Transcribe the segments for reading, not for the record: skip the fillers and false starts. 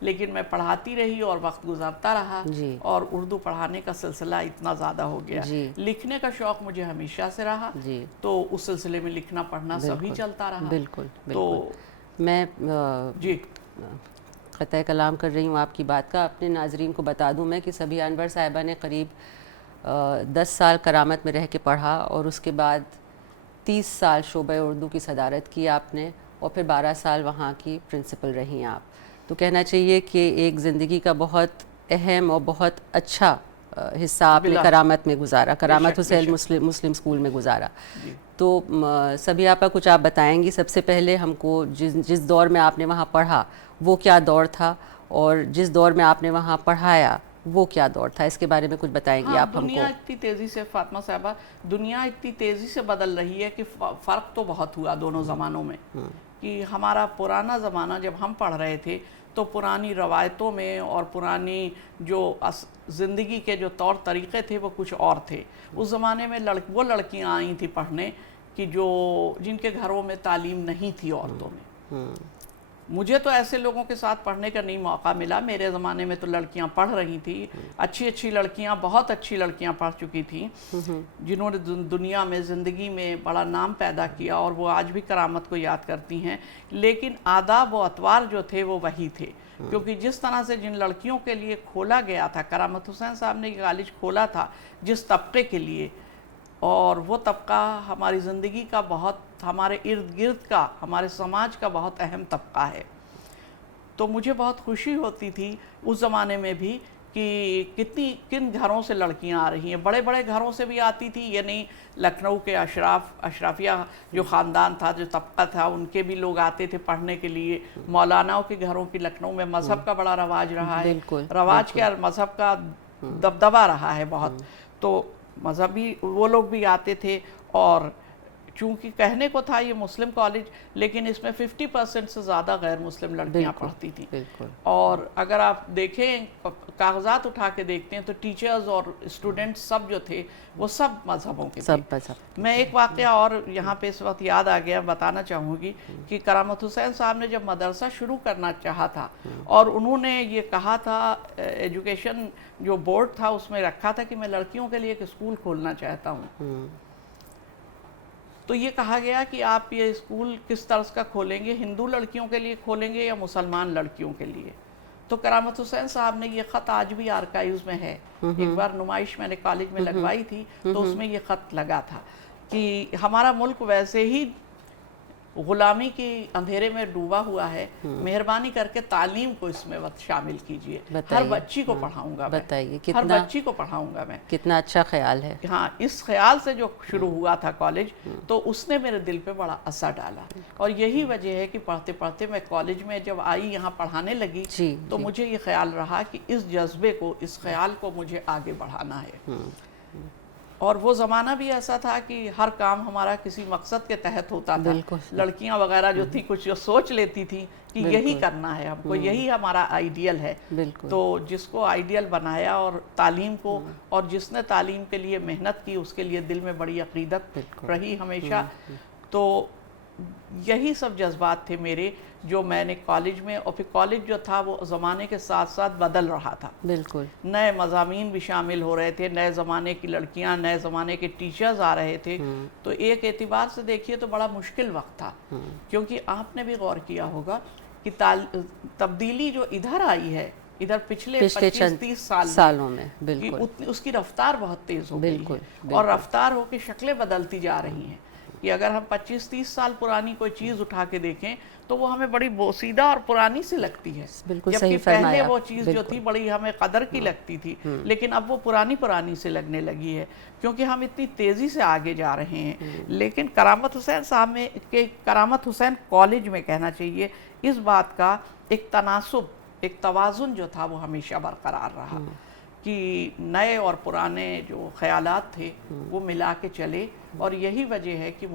لیکن میں پڑھاتی رہی اور وقت گزرتا رہا جی اور اردو پڑھانے کا سلسلہ اتنا زیادہ ہو گیا. جی لکھنے کا شوق مجھے ہمیشہ سے رہا, جی تو اس سلسلے میں لکھنا پڑھنا سبھی بالکل چلتا رہا. بالکل تو بالکل. میں جی قطع کلام کر رہی ہوں آپ کی بات کا. اپنے ناظرین کو بتا دوں میں کہ سبیہ انور صاحبہ نے قریب 10 سال کرامت میں رہ کے پڑھا اور اس کے بعد 30 سال شعبہ اردو کی صدارت کی آپ نے, اور پھر 12 سال وہاں کی پرنسپل رہیں آپ. تو کہنا چاہیے کہ ایک زندگی کا بہت اہم اور بہت اچھا حصہ آپ نے بلا کرامت میں گزارا, کرامت بے حسین شک. مسلم اسکول میں گزارا. جی تو سبیہ آپا کچھ آپ بتائیں گی سب سے پہلے ہم کو, جس دور میں آپ نے وہاں پڑھا وہ کیا دور تھا, اور جس دور میں آپ نے وہاں پڑھایا وہ کیا دور تھا, اس کے بارے میں کچھ بتائیں گی ہاں, آپ ہم دنیا کو. اتنی تیزی سے, فاطمہ صاحبہ, دنیا اتنی تیزی سے بدل رہی ہے کہ فرق تو بہت ہوا دونوں زمانوں میں. کہ ہمارا پرانا زمانہ جب ہم پڑھ رہے تھے تو پرانی روایتوں میں اور پرانی جو زندگی کے جو طور طریقے تھے وہ کچھ اور تھے. اس زمانے میں وہ لڑکیاں آئی تھیں پڑھنے کہ جن کے گھروں میں تعلیم نہیں تھی عورتوں میں. مجھے تو ایسے لوگوں کے ساتھ پڑھنے کا نہیں موقع ملا. میرے زمانے میں تو لڑکیاں پڑھ رہی تھیں, اچھی لڑکیاں, بہت اچھی لڑکیاں پڑھ چکی تھیں, جنہوں نے دنیا میں زندگی میں بڑا نام پیدا کیا, اور وہ آج بھی کرامت کو یاد کرتی ہیں. لیکن آداب و اطوار جو تھے وہ وہی تھے, کیونکہ جس طرح سے جن لڑکیوں کے لیے کھولا گیا تھا, کرامت حسین صاحب نے یہ کالج کھولا تھا جس طبقے کے لیے, اور وہ طبقہ ہماری زندگی کا بہت, ہمارے ارد گرد کا, ہمارے سماج کا بہت اہم طبقہ ہے. تو مجھے بہت خوشی ہوتی تھی اس زمانے میں بھی کہ کن گھروں سے لڑکیاں آ رہی ہیں. بڑے بڑے گھروں سے بھی آتی تھی, یعنی لکھنؤ کے اشرافیہ جو خاندان تھا, جو طبقہ تھا, ان کے بھی لوگ آتے تھے پڑھنے کے لیے. مولاناؤں کے گھروں کی, لکھنؤ میں مذہب کا بڑا رواج رہا ہے, بالکل رواج کیا, مذہب کا دبدبہ رہا ہے بہت. تو مذہبی وہ لوگ بھی آتے تھے, اور چونکہ کہنے کو تھا یہ مسلم کالج, لیکن اس میں 50% سے زیادہ غیر مسلم لڑکیاں پڑھتی تھیں. بالکل. اور اگر آپ دیکھیں, کاغذات اٹھا کے دیکھتے ہیں تو ٹیچرز اور اسٹوڈنٹس سب جو تھے وہ سب مذہبوں کے تھے. سب مذہب. میں ایک واقعہ اور یہاں پہ اس وقت یاد آ گیا, بتانا چاہوں گی کہ کرامت حسین صاحب نے جب مدرسہ شروع کرنا چاہا تھا, اور انہوں نے یہ کہا تھا, ایجوکیشن جو بورڈ تھا اس میں رکھا تھا کہ میں لڑکیوں کے لیے ایک اسکول کھولنا چاہتا ہوں. تو یہ کہا گیا کہ آپ یہ اسکول کس طرح کا کھولیں گے, ہندو لڑکیوں کے لیے کھولیں گے یا مسلمان لڑکیوں کے لیے. تو کرامت حسین صاحب نے یہ خط آج بھی آرکائیوز میں ہے, ایک بار نمائش میں نے کالج میں لگوائی تھی تو اس میں یہ خط لگا تھا کہ ہمارا ملک ویسے ہی غلامی کی اندھیرے میں ڈوبا ہوا ہے, مہربانی کر کے تعلیم کو اس میں شامل کیجئے. ہر بچی کو پڑھاؤں گا میں, ہر بچی کو پڑھاؤں گا میں. کتنا اچھا خیال ہے. ہاں, اس خیال سے جو شروع ہوا تھا کالج, تو اس نے میرے دل پہ بڑا اثر ڈالا. اور یہی وجہ ہے کہ پڑھتے پڑھتے میں کالج میں جب آئی, یہاں پڑھانے لگی, تو مجھے یہ خیال رہا کہ اس جذبے کو, اس خیال کو مجھے آگے بڑھانا ہے. اور وہ زمانہ بھی ایسا تھا کہ ہر کام ہمارا کسی مقصد کے تحت ہوتا تھا. لڑکیاں وغیرہ جو تھی کچھ جو سوچ لیتی تھی کہ یہی کرنا ہے ہم کو, یہی ہمارا آئیڈیل ہے. تو جس کو آئیڈیل بنایا, اور تعلیم کو, اور جس نے تعلیم کے لیے محنت کی, اس کے لیے دل میں بڑی عقیدت رہی ہمیشہ. تو یہی سب جذبات تھے میرے جو میں نے کالج میں, اور پھر کالج جو تھا وہ زمانے کے ساتھ ساتھ بدل رہا تھا. بالکل. نئے مضامین بھی شامل ہو رہے تھے, نئے زمانے کی لڑکیاں, نئے زمانے کے ٹیچرز آ رہے تھے. تو ایک اعتبار سے دیکھیے تو بڑا مشکل وقت تھا, کیونکہ آپ نے بھی غور کیا ہوگا کہ تبدیلی جو ادھر آئی ہے, ادھر پچھلے 25-30 سالوں میں, اس کی رفتار بہت تیز ہو گئی ہے, اور رفتار ہو کے شکلیں بدلتی جا رہی ہیں. کہ اگر ہم 25-30 سال پرانی کوئی چیز اٹھا کے دیکھیں تو وہ ہمیں بڑی بوسیدہ اور پرانی سی لگتی ہے. جبکہ پہلے وہ چیز جو تھی بڑی ہمیں قدر کی لگتی تھی, لیکن اب وہ پرانی سے لگنے لگی ہے, کیونکہ ہم اتنی تیزی سے آگے جا رہے ہیں. لیکن کرامت حسین صاحب میں, کہ کرامت حسین کالج میں کہنا چاہیے, اس بات کا ایک تناسب, ایک توازن جو تھا وہ ہمیشہ برقرار رہا, کہ نئے اور پرانے جو خیالات تھے وہ ملا کے چلے. اور یہی وجہ ہے کہ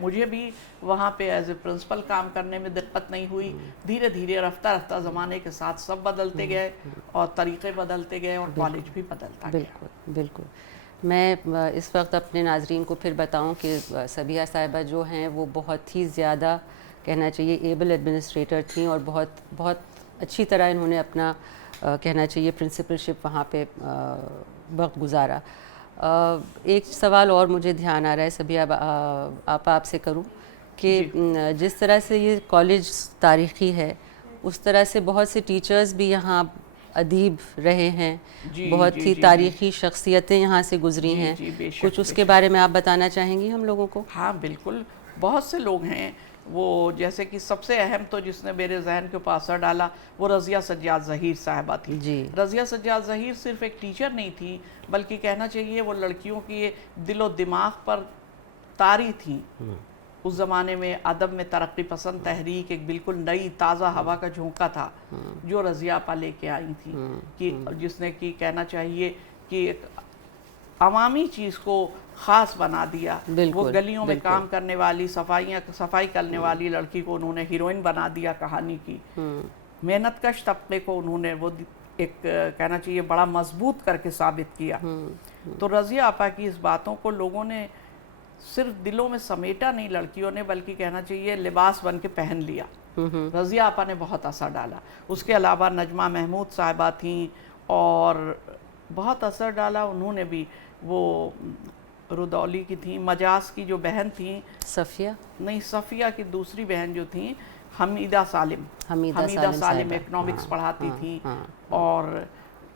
مجھے بھی وہاں پہ ایز اے پرنسپل کام کرنے میں دقت نہیں ہوئی. دھیرے دھیرے رفتہ رفتہ زمانے کے ساتھ سب بدلتے گئے, اور طریقے بدلتے گئے, اور کالج بھی بدلتا گیا. بالکل بالکل. میں اس وقت اپنے ناظرین کو پھر بتاؤں کہ سبیہ صاحبہ جو ہیں وہ بہت ہی زیادہ کہنا چاہیے ایبل ایڈمنسٹریٹر تھیں, اور بہت اچھی طرح انہوں نے اپنا کہنا چاہیے پرنسپلشپ وہاں پہ وقت گزارا. ایک سوال اور مجھے دھیان آ رہا ہے سبیہ آپا آپ سے کروں کہ جس طرح سے یہ کالج تاریخی ہے اس طرح سے بہت سے ٹیچرز بھی یہاں ادیب رہے ہیں, بہت ہی تاریخی شخصیتیں یہاں سے گزری ہیں, کچھ اس کے بارے میں آپ بتانا چاہیں گی ہم لوگوں کو؟ ہاں بالکل, بہت سے لوگ ہیں وہ, جیسے کہ سب سے اہم تو جس نے میرے ذہن کے اوپر اثر ڈالا وہ رضیہ سجاد ظہیر صاحبہ تھی. رضیہ سجاد ظہیر صرف ایک ٹیچر نہیں تھی بلکہ کہنا چاہیے وہ لڑکیوں کی دل و دماغ پر طاری تھیں. اس زمانے میں ادب میں ترقی پسند تحریک ایک بالکل نئی تازہ ہوا کا جھونکا تھا جو رضیہ آپا لے کے آئی تھی, کہ جس نے کہ کہنا چاہیے کہ ایک عوامی چیز کو خاص بنا دیا. وہ گلیوں میں کام کرنے والی صفائی کرنے والی لڑکی کو انہوں نے ہیروئن بنا دیا کہانی کی. محنت کش طبقے کو انہوں نے وہ ایک کہنا چاہیے بڑا مضبوط کر کے ثابت کیا. تو رضیہ آپا کی اس باتوں کو لوگوں نے صرف دلوں میں سمیٹا نہیں لڑکیوں نے, بلکہ کہنا چاہیے لباس بن کے پہن لیا. رضیہ آپا نے بہت اثر ڈالا. اس کے علاوہ نجمہ محمود صاحبہ تھیں اور بہت اثر ڈالا انہوں نے بھی. وہ رودولی کی تھیں, مجاز کی جو بہن تھیں, صفیہ کی دوسری بہن جو تھیں حمیدہ سالم اکنامکس پڑھاتی تھیں. اور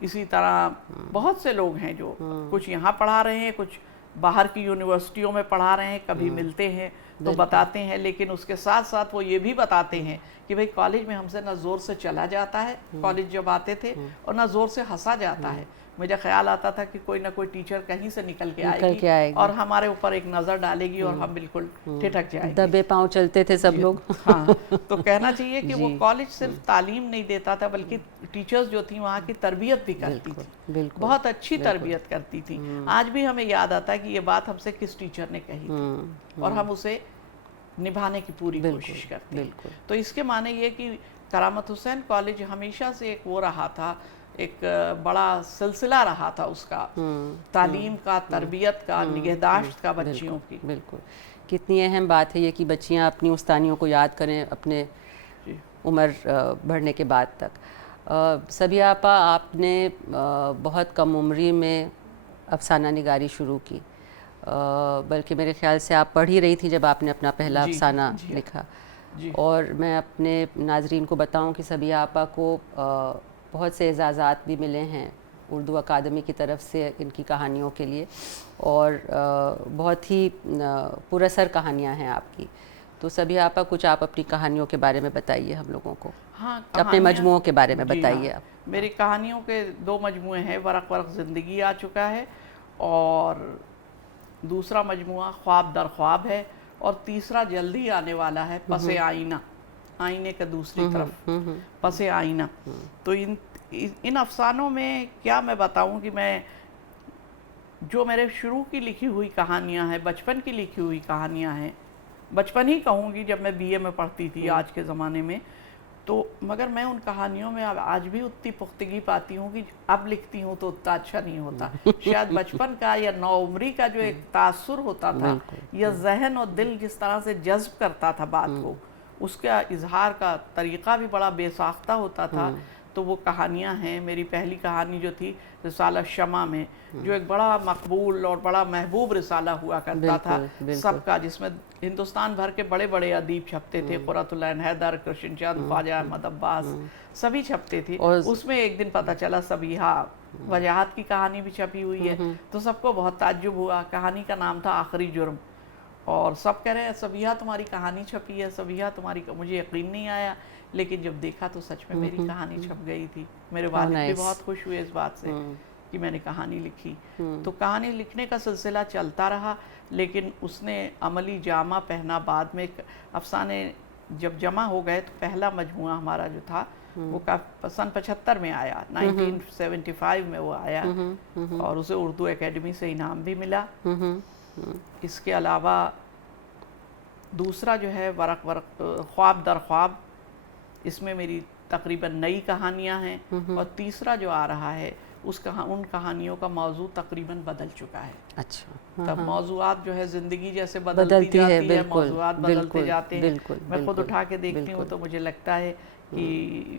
اسی طرح بہت سے لوگ ہیں جو کچھ یہاں پڑھا رہے ہیں, کچھ باہر کی یونیورسٹیوں میں پڑھا رہے ہیں, کبھی ملتے ہیں تو بتاتے ہیں. لیکن اس کے ساتھ ساتھ وہ یہ بھی بتاتے ہیں کہ بھئی کالج میں ہم سے نہ زور سے چلا جاتا ہے, کالج جب آتے تھے, اور نہ زور سے ہنسا جاتا ہے. مجھے خیال آتا تھا کہ کوئی نہ کوئی ٹیچر کہیں سے نکل کے آئے گی اور ہمارے اوپر ایک نظر ڈالے گی اور ہم بالکل ٹھٹک جائیں گے. دبے پاؤں چلتے تھے سب لوگ. ہاں, تو کہنا چاہیے کہ وہ کالج صرف تعلیم نہیں دیتا تھا بلکہ ٹیچرز جو تھیں وہاں کی تربیت بھی کرتی تھی, بہت اچھی تربیت کرتی تھی. آج بھی ہمیں یاد آتا ہے کہ یہ بات ہم سے کس ٹیچر نے کہی تھی اور ہم اسے نبھانے کی پوری کوشش کرتے ہیں. تو اس کے معنی یہ کہ کرامت حسین کالج ہمیشہ سے ایک وہ رہا تھا, ایک بڑا سلسلہ رہا تھا اس کا, تعلیم کا, تربیت کا, نگہداشت کا بچیوں کی. بالکل, کتنی اہم بات ہے یہ کہ بچیاں اپنی استانیوں کو یاد کریں اپنے عمر بڑھنے کے بعد تک. سبیہ آپا, آپ نے بہت کم عمری میں افسانہ نگاری شروع کی, بلکہ میرے خیال سے آپ پڑھ ہی رہی تھی جب آپ نے اپنا پہلا افسانہ لکھا. اور میں اپنے ناظرین کو بتاؤں کہ سبیہ آپا کو بہت سے اعزازات بھی ملے ہیں اردو اکادمی کی طرف سے ان کی کہانیوں کے لیے, اور بہت ہی پر اثر کہانیاں ہیں آپ کی. تو سبیہ آپا, کچھ آپ اپنی کہانیوں کے بارے میں بتائیے ہم لوگوں کو. ہاں, اپنے مجموعوں کے بارے میں بتائیے آپ. میری کہانیوں کے 2 مجموعے ہیں. ورق ورق زندگی آ چکا ہے اور دوسرا مجموعہ خواب در خواب ہے, اور تیسرا جلدی آنے والا ہے پس آئینہ, آئینے کے دوسری طرف پس آئینہ. تو ان افسانوں میں کیا میں بتاؤں کہ میں جو میرے شروع کی لکھی ہوئی کہانیاں ہیں, بچپن کی لکھی ہوئی کہانیاں ہیں, بچپن ہی کہوں گی جب میں بی اے میں پڑھتی تھی آج کے زمانے میں, تو مگر میں ان کہانیوں میں آج بھی اتنی پختگی پاتی ہوں کہ اب لکھتی ہوں تو اتنا اچھا نہیں ہوتا. شاید بچپن کا یا نوعمری کا جو ایک تاثر ہوتا تھا, یا ذہن اور دل جس طرح سے جذب کرتا تھا بات کو, اس کا اظہار کا طریقہ بھی بڑا بے ساختہ ہوتا تھا. تو وہ کہانیاں ہیں. میری پہلی کہانی جو تھی رسالہ شمع میں, جو ایک بڑا مقبول اور بڑا محبوب رسالہ ہوا کرتا تھا سب کا, جس میں ہندوستان بھر کے بڑے بڑے ادیب چھپتے تھے, قرۃ العین حیدر, کرشن چند, خواجہ احمد عباس, سبھی چھپتے تھے. اس میں ایک دن پتہ چلا سبیہا وجاہت کی کہانی بھی چھپی ہوئی ہے, تو سب کو بہت تعجب ہوا. کہانی کا نام تھا آخری جرم, اور سب کہہ رہے ہیں سبیہا تمہاری کہانی چھپی ہے, سبیہا تمہاری. مجھے یقین نہیں آیا, لیکن جب دیکھا تو سچ میں میری کہانی چھپ گئی تھی. میرے والد بھی بہت خوش ہوئے اس بات سے کہ میں نے کہانی لکھی. تو کہانی لکھنے کا سلسلہ چلتا رہا, لیکن اس نے عملی جامہ پہنا. بعد میں افسانے جب جمع ہو گئے تو پہلا مجموعہ ہمارا جو تھا وہ سن 75 میں آیا, 1975 میں وہ آیا, اور اسے اردو اکیڈمی سے انعام بھی ملا. اس کے علاوہ دوسرا جو ہے ورق ورق خواب در خواب, اس میں میری تقریباً نئی کہانیاں ہیں. اور تیسرا جو آ رہا ہے ان کہانیوں کا موضوع تقریباً بدل چکا ہے. اچھا, تب موضوعات جو ہے زندگی جیسے بدلتی جاتی ہے, موضوعات بدلتے جاتے ہیں. میں خود اٹھا کے دیکھتی ہوں تو مجھے لگتا ہے کہ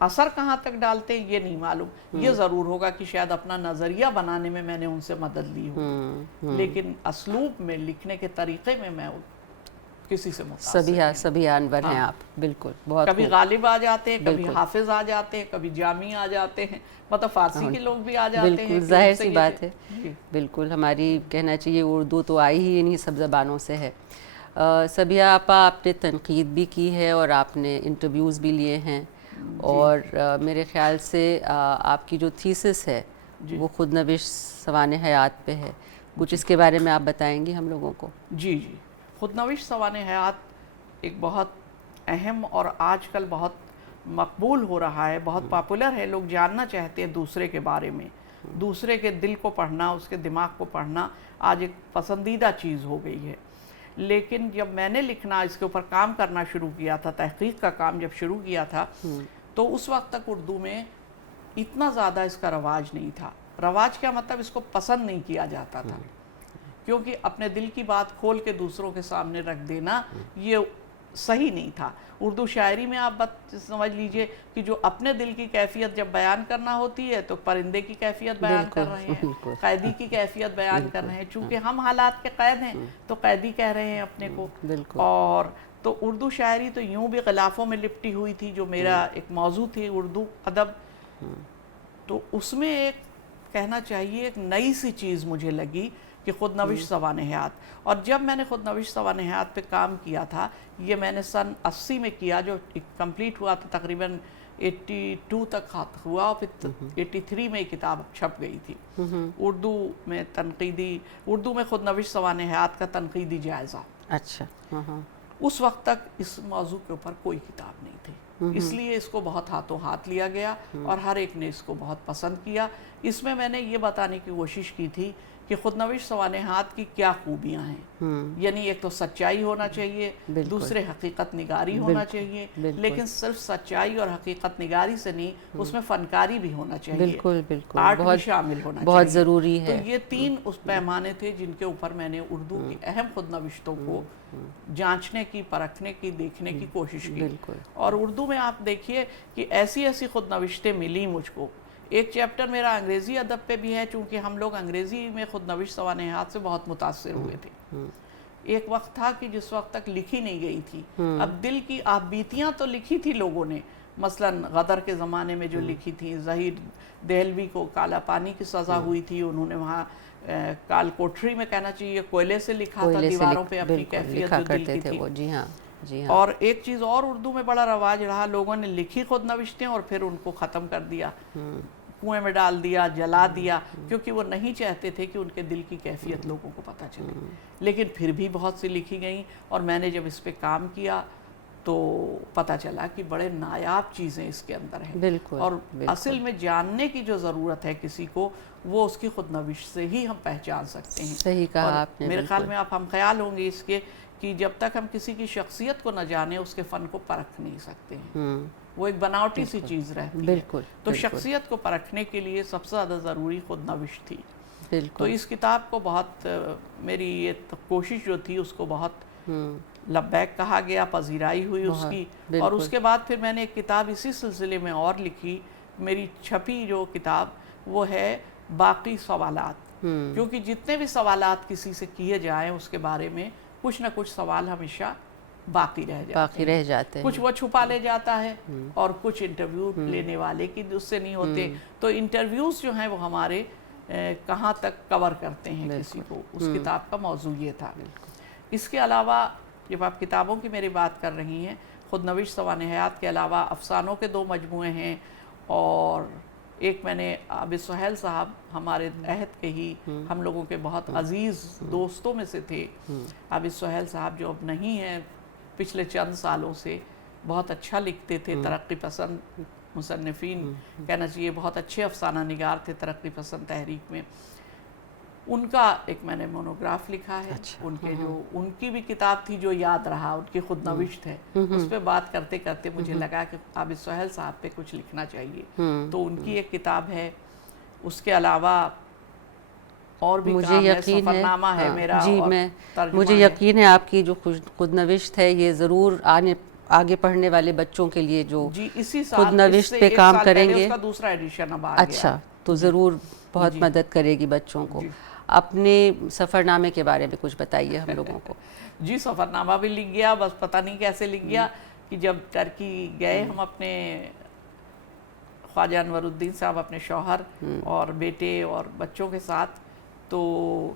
اثر کہاں تک ڈالتے ہیں یہ نہیں معلوم. یہ ضرور ہوگا کہ شاید اپنا نظریہ بنانے میں میں نے ان سے مدد لی ہوگی, لیکن اسلوب میں, لکھنے کے طریقے میں میں کسی سے متاثر سبھی انور ہیں آپ. بالکل, بہت کبھی غالب آ جاتے ہیں, کبھی حافظ آ جاتے ہیں, کبھی جامی آ جاتے ہیں, مطلب فارسی کے لوگ بھی آ جاتے ہیں. بالکل ظاہر سی بات ہے. بالکل, ہماری کہنا چاہیے اردو تو آئی ہی انہی سب زبانوں سے ہے. سبیہ آپا, آپ نے تنقید بھی کی ہے اور آپ نے انٹرویوز بھی لیے ہیں, اور میرے خیال سے آپ کی جو تھیسس ہے وہ خود نوشت سوانح حیات پہ ہے. کچھ اس کے بارے میں آپ بتائیں گے ہم لوگوں کو؟ جی, خود نوشت سوانح حیات ایک بہت اہم اور آج کل بہت مقبول ہو رہا ہے, بہت پاپولر ہے. لوگ جاننا چاہتے ہیں دوسرے کے بارے میں, دوسرے کے دل کو پڑھنا, اس کے دماغ کو پڑھنا آج ایک پسندیدہ چیز ہو گئی ہے. لیکن جب میں نے لکھنا, اس کے اوپر کام کرنا شروع کیا تھا, تحقیق کا کام جب شروع کیا تھا, تو اس وقت تک اردو میں اتنا زیادہ اس کا رواج نہیں تھا. رواج کیا مطلب, اس کو پسند نہیں کیا جاتا تھا, کیونکہ اپنے دل کی بات کھول کے دوسروں کے سامنے رکھ دینا یہ صحیح نہیں تھا. اردو شاعری میں آپ سمجھ لیجئے کہ جو اپنے دل کی کیفیت جب بیان کرنا ہوتی ہے تو پرندے کی کیفیت بیان کر رہے ہیں, قیدی کی کیفیت بیان کر رہے ہیں. چونکہ ہم حالات کے قید ہیں تو قیدی کہہ رہے ہیں اپنے کو. اور تو اردو شاعری تو یوں بھی غلافوں میں لپٹی ہوئی تھی, جو میرا ایک موضوع تھی اردو ادب. تو اس میں ایک کہنا چاہیے ایک نئی سی چیز مجھے لگی کہ خود نوشت سوانح حیات. اور جب میں نے خود نوشت سوانح حیات پہ کام کیا تھا, یہ میں نے سن 80 میں کیا, جو کمپلیٹ ہوا تو تقریباً 82 تک ہوا, اور پھر 83 میں کتاب چھپ گئی تھی. اردو میں خود نوشت سوانح حیات کا تنقیدی جائزہ. اچھا. اس وقت تک اس موضوع کے اوپر کوئی کتاب نہیں تھی, اس لیے اس کو بہت ہاتھوں ہاتھ لیا گیا اور ہر ایک نے اس کو بہت پسند کیا. اس میں نے یہ بتانے کی کوشش کی تھی کہ خود نوشت سوانحات کی کیا خوبیاں ہیں. یعنی ایک تو سچائی ہونا چاہیے, دوسرے حقیقت نگاری ہونا چاہیے, لیکن صرف سچائی اور حقیقت نگاری سے نہیں, اس میں فنکاری بھی ہونا چاہیے, آرٹ بھی شامل ہونا چاہیے, بہت ضروری ہے. تو یہ 3 اس پیمانے تھے جن کے اوپر میں نے اردو کی اہم خود نوشتوں کو جانچنے کی, پرکھنے کی, دیکھنے کی کوشش کی. اور اردو میں آپ دیکھیے کہ ایسی خود نوشتیں ملی مجھ کو. ایک چیپٹر میرا انگریزی ادب پہ بھی ہے, چونکہ ہم لوگ انگریزی میں خود نوشت سوانحات سے بہت متاثر ہوئے تھے. ایک وقت تھا کہ جس وقت تک لکھی نہیں گئی تھی, اب دل کی آپ بیتیاں تو لکھی تھی لوگوں نے, مثلاً غدر کے زمانے میں جو لکھی تھی. ظہیر دہلوی کو کالا پانی کی سزا ہوئی تھی, انہوں نے وہاں کال کوٹری میں کہنا چاہیے کوئلے سے لکھا تھا, دیواروں پہ اپنی کیفیت جو دل کی تھی. جی ہاں. اور ایک چیز اور اردو میں بڑا رواج رہا, لوگوں نے لکھی خود نوشتیں اور پھر ان کو ختم کر دیا, کنویں میں ڈال دیا, جلا دیا, کیونکہ وہ نہیں چاہتے تھے کہ ان کے دل کی کیفیت لوگوں کو پتہ چلے. لیکن پھر بھی بہت سی لکھی گئیں, اور میں نے جب اس پہ کام کیا تو پتہ چلا کہ بڑے نایاب چیزیں اس کے اندر ہیں. اور اصل میں جاننے کی جو ضرورت ہے کسی کو, وہ اس کی خود نوشت سے ہی ہم پہچان سکتے ہیں. صحیح کہا آپ نے. میرے خیال میں آپ ہم خیال ہوں گے اس کے کہ جب تک ہم کسی کی شخصیت کو نہ جانیں, اس کے فن کو پرکھ نہیں سکتے ہیں. وہ ایک بناوٹی سی چیز رہتی ہے. تو شخصیت کو پرکھنے کے لیے سب سے زیادہ ضروری خود نوشت تھی. تو اس کتاب کو بہت, میری یہ کوشش جو تھی اس کو بہت لبیک کہا گیا, پذیرائی ہوئی اس کی. اور اس کے بعد پھر میں نے ایک کتاب اسی سلسلے میں اور لکھی. میری چھپی جو کتاب وہ ہے باقی سوالات, کیونکہ جتنے بھی سوالات کسی سے کیے جائیں اس کے بارے میں کچھ نہ کچھ سوال ہمیشہ باقی رہ جاتے ہیں. کچھ وہ چھپا لے جاتا ہے, اور کچھ انٹرویو لینے والے کی اس سے نہیں ہوتے. تو انٹرویوز جو ہیں وہ ہمارے کہاں تک کور کرتے ہیں کسی کو, اس کتاب کا موضوع یہ تھا. اس کے علاوہ جب آپ کتابوں کی میری بات کر رہی ہیں, خود نوشت سوانح حیات کے علاوہ افسانوں کے 2 مجموعے ہیں, اور ایک میں نے عابد سہیل صاحب, ہمارے عہد کے ہی ہم لوگوں کے بہت عزیز دوستوں میں سے تھے. عابد سہیل صاحب جو اب نہیں ہیں, پچھلے چند سالوں سے بہت اچھا لکھتے تھے, ترقی پسند مصنفین کہنا چاہیے, بہت اچھے افسانہ نگار تھے ترقی پسند تحریک میں. ان کا ایک میں نے مونوگراف لکھا ہے. ان کے جو ان کی بھی کتاب تھی جو یاد رہا, ان کی خود نوشت ہے. اس پہ بات کرتے کرتے مجھے لگا کہ عابد سہیل صاحب پہ کچھ لکھنا چاہیے, تو ان کی ایک کتاب ہے. اس کے علاوہ اور بھی کام ہے, سفرنامہ ہے میرا. جی, مجھے یقین ہے آپ کی جو خود نوشت ہے یہ ضرور آگے پڑھنے والے بچوں کے لیے جو جی اسی خود سال نوشت پہ کام کریں گے. اس کا دوسرا ایڈیشن اب آ گیا. اچھا تو ضرور بہت مدد کرے گی بچوں کو. اپنے سفر نامے کے بارے میں کچھ بتائیے ہم لوگوں کو. جی سفر نامہ بھی لکھ گیا, بس پتہ نہیں کیسے لکھ گیا کہ جب ٹرکی گئے ہم اپنے خواجہ انور الدین صاحب اپنے شوہر اور بیٹے اور بچوں کے ساتھ, تو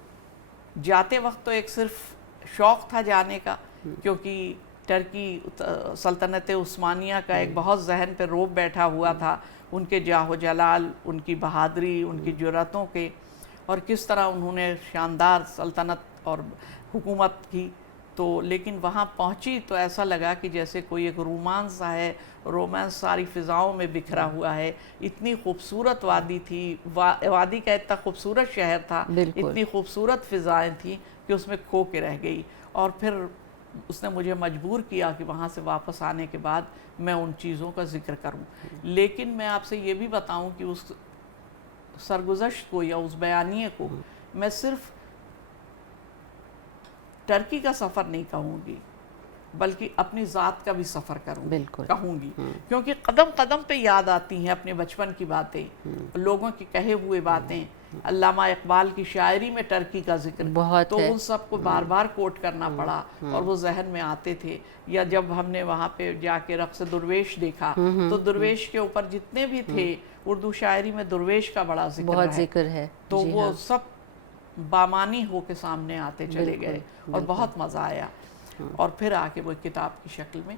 جاتے وقت تو ایک صرف شوق تھا جانے کا, کیونکہ ٹرکی سلطنت عثمانیہ کا ایک بہت ذہن پہ روب بیٹھا ہوا تھا, ان کے جاہ و جلال, ان کی بہادری, ان کی جرأتوں کے, اور کس طرح انہوں نے شاندار سلطنت اور حکومت کی. تو لیکن وہاں پہنچی تو ایسا لگا کہ جیسے کوئی ایک رومانس سا ہے, رومانس ساری فضاؤں میں بکھرا ہوا ہے. اتنی خوبصورت وادی تھی, وادی کا اتنا خوبصورت شہر تھا, اتنی خوبصورت فضائیں تھیں کہ اس میں کھو کے رہ گئی. اور پھر اس نے مجھے مجبور کیا کہ وہاں سے واپس آنے کے بعد میں ان چیزوں کا ذکر کروں. لیکن میں آپ سے یہ بھی بتاؤں کہ اس سرگزشت کو یا اس بیانیے کو میں صرف ٹرکی کا سفر نہیں کہوں گی, بلکہ اپنی ذات کا بھی سفر کہوں گی, کیونکہ قدم قدم پہ یاد آتی ہیں اپنے بچپن کی باتیں, لوگوں کی کہے ہوئے باتیں. علامہ اقبال کی شاعری میں ٹرکی کا ذکر, تو ان سب کو بار بار کوٹ کرنا پڑا اور وہ ذہن میں آتے تھے. یا جب ہم نے وہاں پہ جا کے رقص درویش دیکھا تو درویش کے اوپر جتنے بھی تھے, اردو شاعری میں درویش کا بڑا ذکر ہے, تو وہ سب بامانی ہو کے سامنے آتے چلے گئے اور بہت مزہ آیا. اور پھر آ کے وہ کتاب کی شکل میں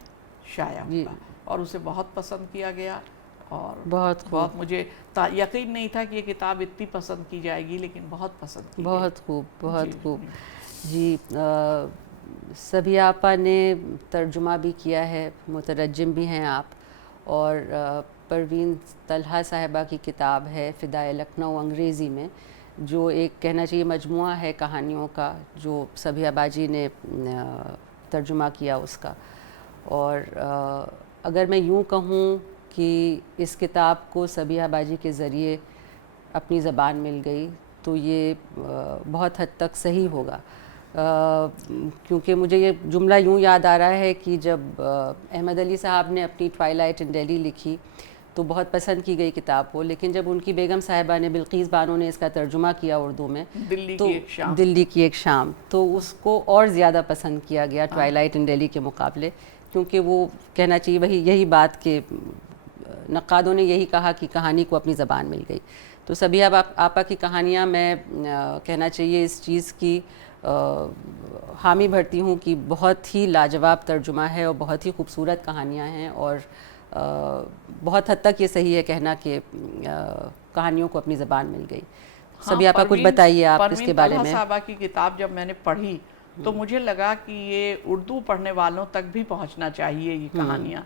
شائع ہوا اور اسے بہت پسند کیا گیا, اور بہت مجھے یقین نہیں تھا کہ یہ کتاب اتنی پسند کی جائے گی, لیکن بہت پسند کی. بہت خوب, بہت خوب. جی صبیہ آپا نے ترجمہ بھی کیا ہے, مترجم بھی ہیں آپ, اور پروین طلحہ صاحبہ کی کتاب ہے فدائے لکھنؤ انگریزی میں, جو ایک کہنا چاہیے مجموعہ ہے کہانیوں کا جو صبیہ باجی نے ترجمہ کیا اس کا. اور اگر میں یوں کہوں کہ اس کتاب کو صبیہ باجی کے ذریعے اپنی زبان مل گئی تو یہ بہت حد تک صحیح ہوگا, کیونکہ مجھے یہ جملہ یوں یاد آ رہا ہے کہ جب احمد علی صاحب نے اپنی ٹوائلائٹ ان دہلی لکھی تو بہت پسند کی گئی کتاب کو, لیکن جب ان کی بیگم صاحبہ نے بلقیس بانو نے اس کا ترجمہ کیا اردو میں, دلی کی ایک شام, تو اس کو اور زیادہ پسند کیا گیا ٹوائلائٹ ان دہلی کے مقابلے, کیونکہ وہ کہنا چاہیے یہی بات کہ نقادوں نے یہی کہا کہ کہانی کو اپنی زبان مل گئی. تو صبیہ آپا کی کہانیاں میں کہنا چاہیے اس چیز کی حامی بھرتی ہوں کہ بہت ہی لاجواب ترجمہ ہے اور بہت ہی خوبصورت کہانیاں ہیں, اور بہت حد تک یہ صحیح ہے کہنا کہ کہانیوں کو اپنی زبان مل گئی. صبیہ آپا کچھ بتائیے آپ اس کے بارے میں. پروین طلحہ صاحبہ کی کتاب جب میں نے پڑھی تو مجھے لگا کہ یہ اردو پڑھنے والوں تک بھی پہنچنا چاہیے یہ کہانیاں,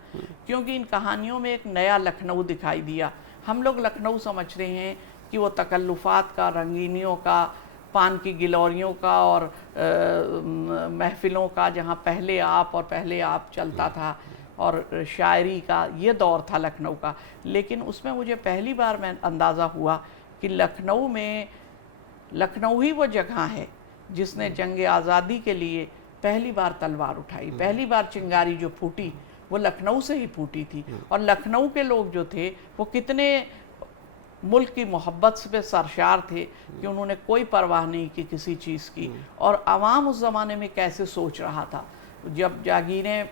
کیونکہ ان کہانیوں میں ایک نیا لکھنؤ دکھائی دیا. ہم لوگ لکھنؤ سمجھ رہے ہیں کہ وہ تکلفات کا, رنگینیوں کا, پان کی گلوریوں کا اور محفلوں کا, جہاں پہلے آپ چلتا تھا, اور شاعری کا یہ دور تھا لکھنؤ کا. لیکن اس میں مجھے پہلی بار میں اندازہ ہوا کہ لکھنؤ ہی وہ جگہ ہے جس نے جنگ آزادی کے لیے پہلی بار تلوار اٹھائی. پہلی بار چنگاری جو پھوٹی وہ لکھنؤ سے ہی پھوٹی تھی, اور لکھنؤ کے لوگ جو تھے وہ کتنے ملک کی محبت سے سرشار تھے کہ انہوں نے کوئی پرواہ نہیں کی کسی چیز کی. اور عوام اس زمانے میں کیسے سوچ رہا تھا جب جاگیریں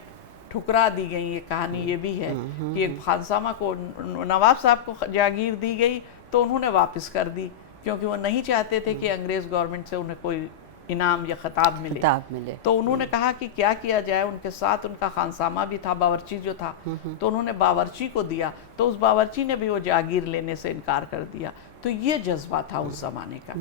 ٹھکرا دی گئیں. یہ کہانی یہ بھی ہے کہ ایک خانسامہ کو, نواب صاحب کو جاگیر دی گئی تو انہوں نے واپس کر دی, کیونکہ وہ نہیں چاہتے تھے کہ انگریز گورنمنٹ سے انہیں کوئی انعام یا خطاب ملے. تو انہوں نے کہا کہ کیا جائے. ان کے ساتھ ان کا خانسامہ بھی تھا, باورچی جو تھا, تو انہوں نے باورچی کو دیا, تو اس باورچی نے بھی وہ جاگیر لینے سے انکار کر دیا. تو یہ جذبہ تھا اس زمانے کا.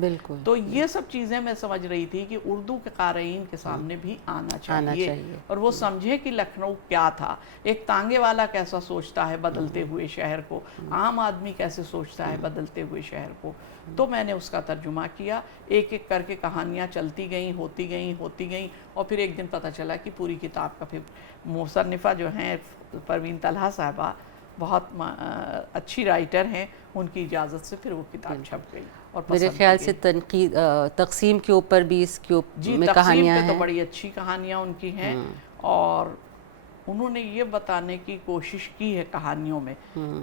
تو یہ سب چیزیں میں سمجھ رہی تھی کہ اردو کے قارئین کے سامنے بھی آنا چاہیے, اور وہ سمجھے کہ لکھنؤ کیا تھا. ایک تانگے والا کیسا سوچتا ہے بدلتے ہوئے شہر کو, عام آدمی کیسے سوچتا ہے بدلتے ہوئے شہر کو. تو میں نے اس کا ترجمہ کیا, ایک ایک کر کے کہانیاں چلتی گئیں, ہوتی گئیں, اور پھر ایک دن پتہ چلا کہ پوری کتاب کا پھر مصنفہ جو ہیں پروین طلحہ صاحبہ بہت اچھی رائٹر ہیں, ان کی اجازت سے پھر وہ کتاب چھپ گئی. اور میرے خیال سے تقسیم کے اوپر بھی اس کے میں کہانیاں ہیں. تو بڑی اچھی کہانیاں ان کی ہیں, اور انہوں نے یہ بتانے کی کوشش کی ہے کہانیوں میں.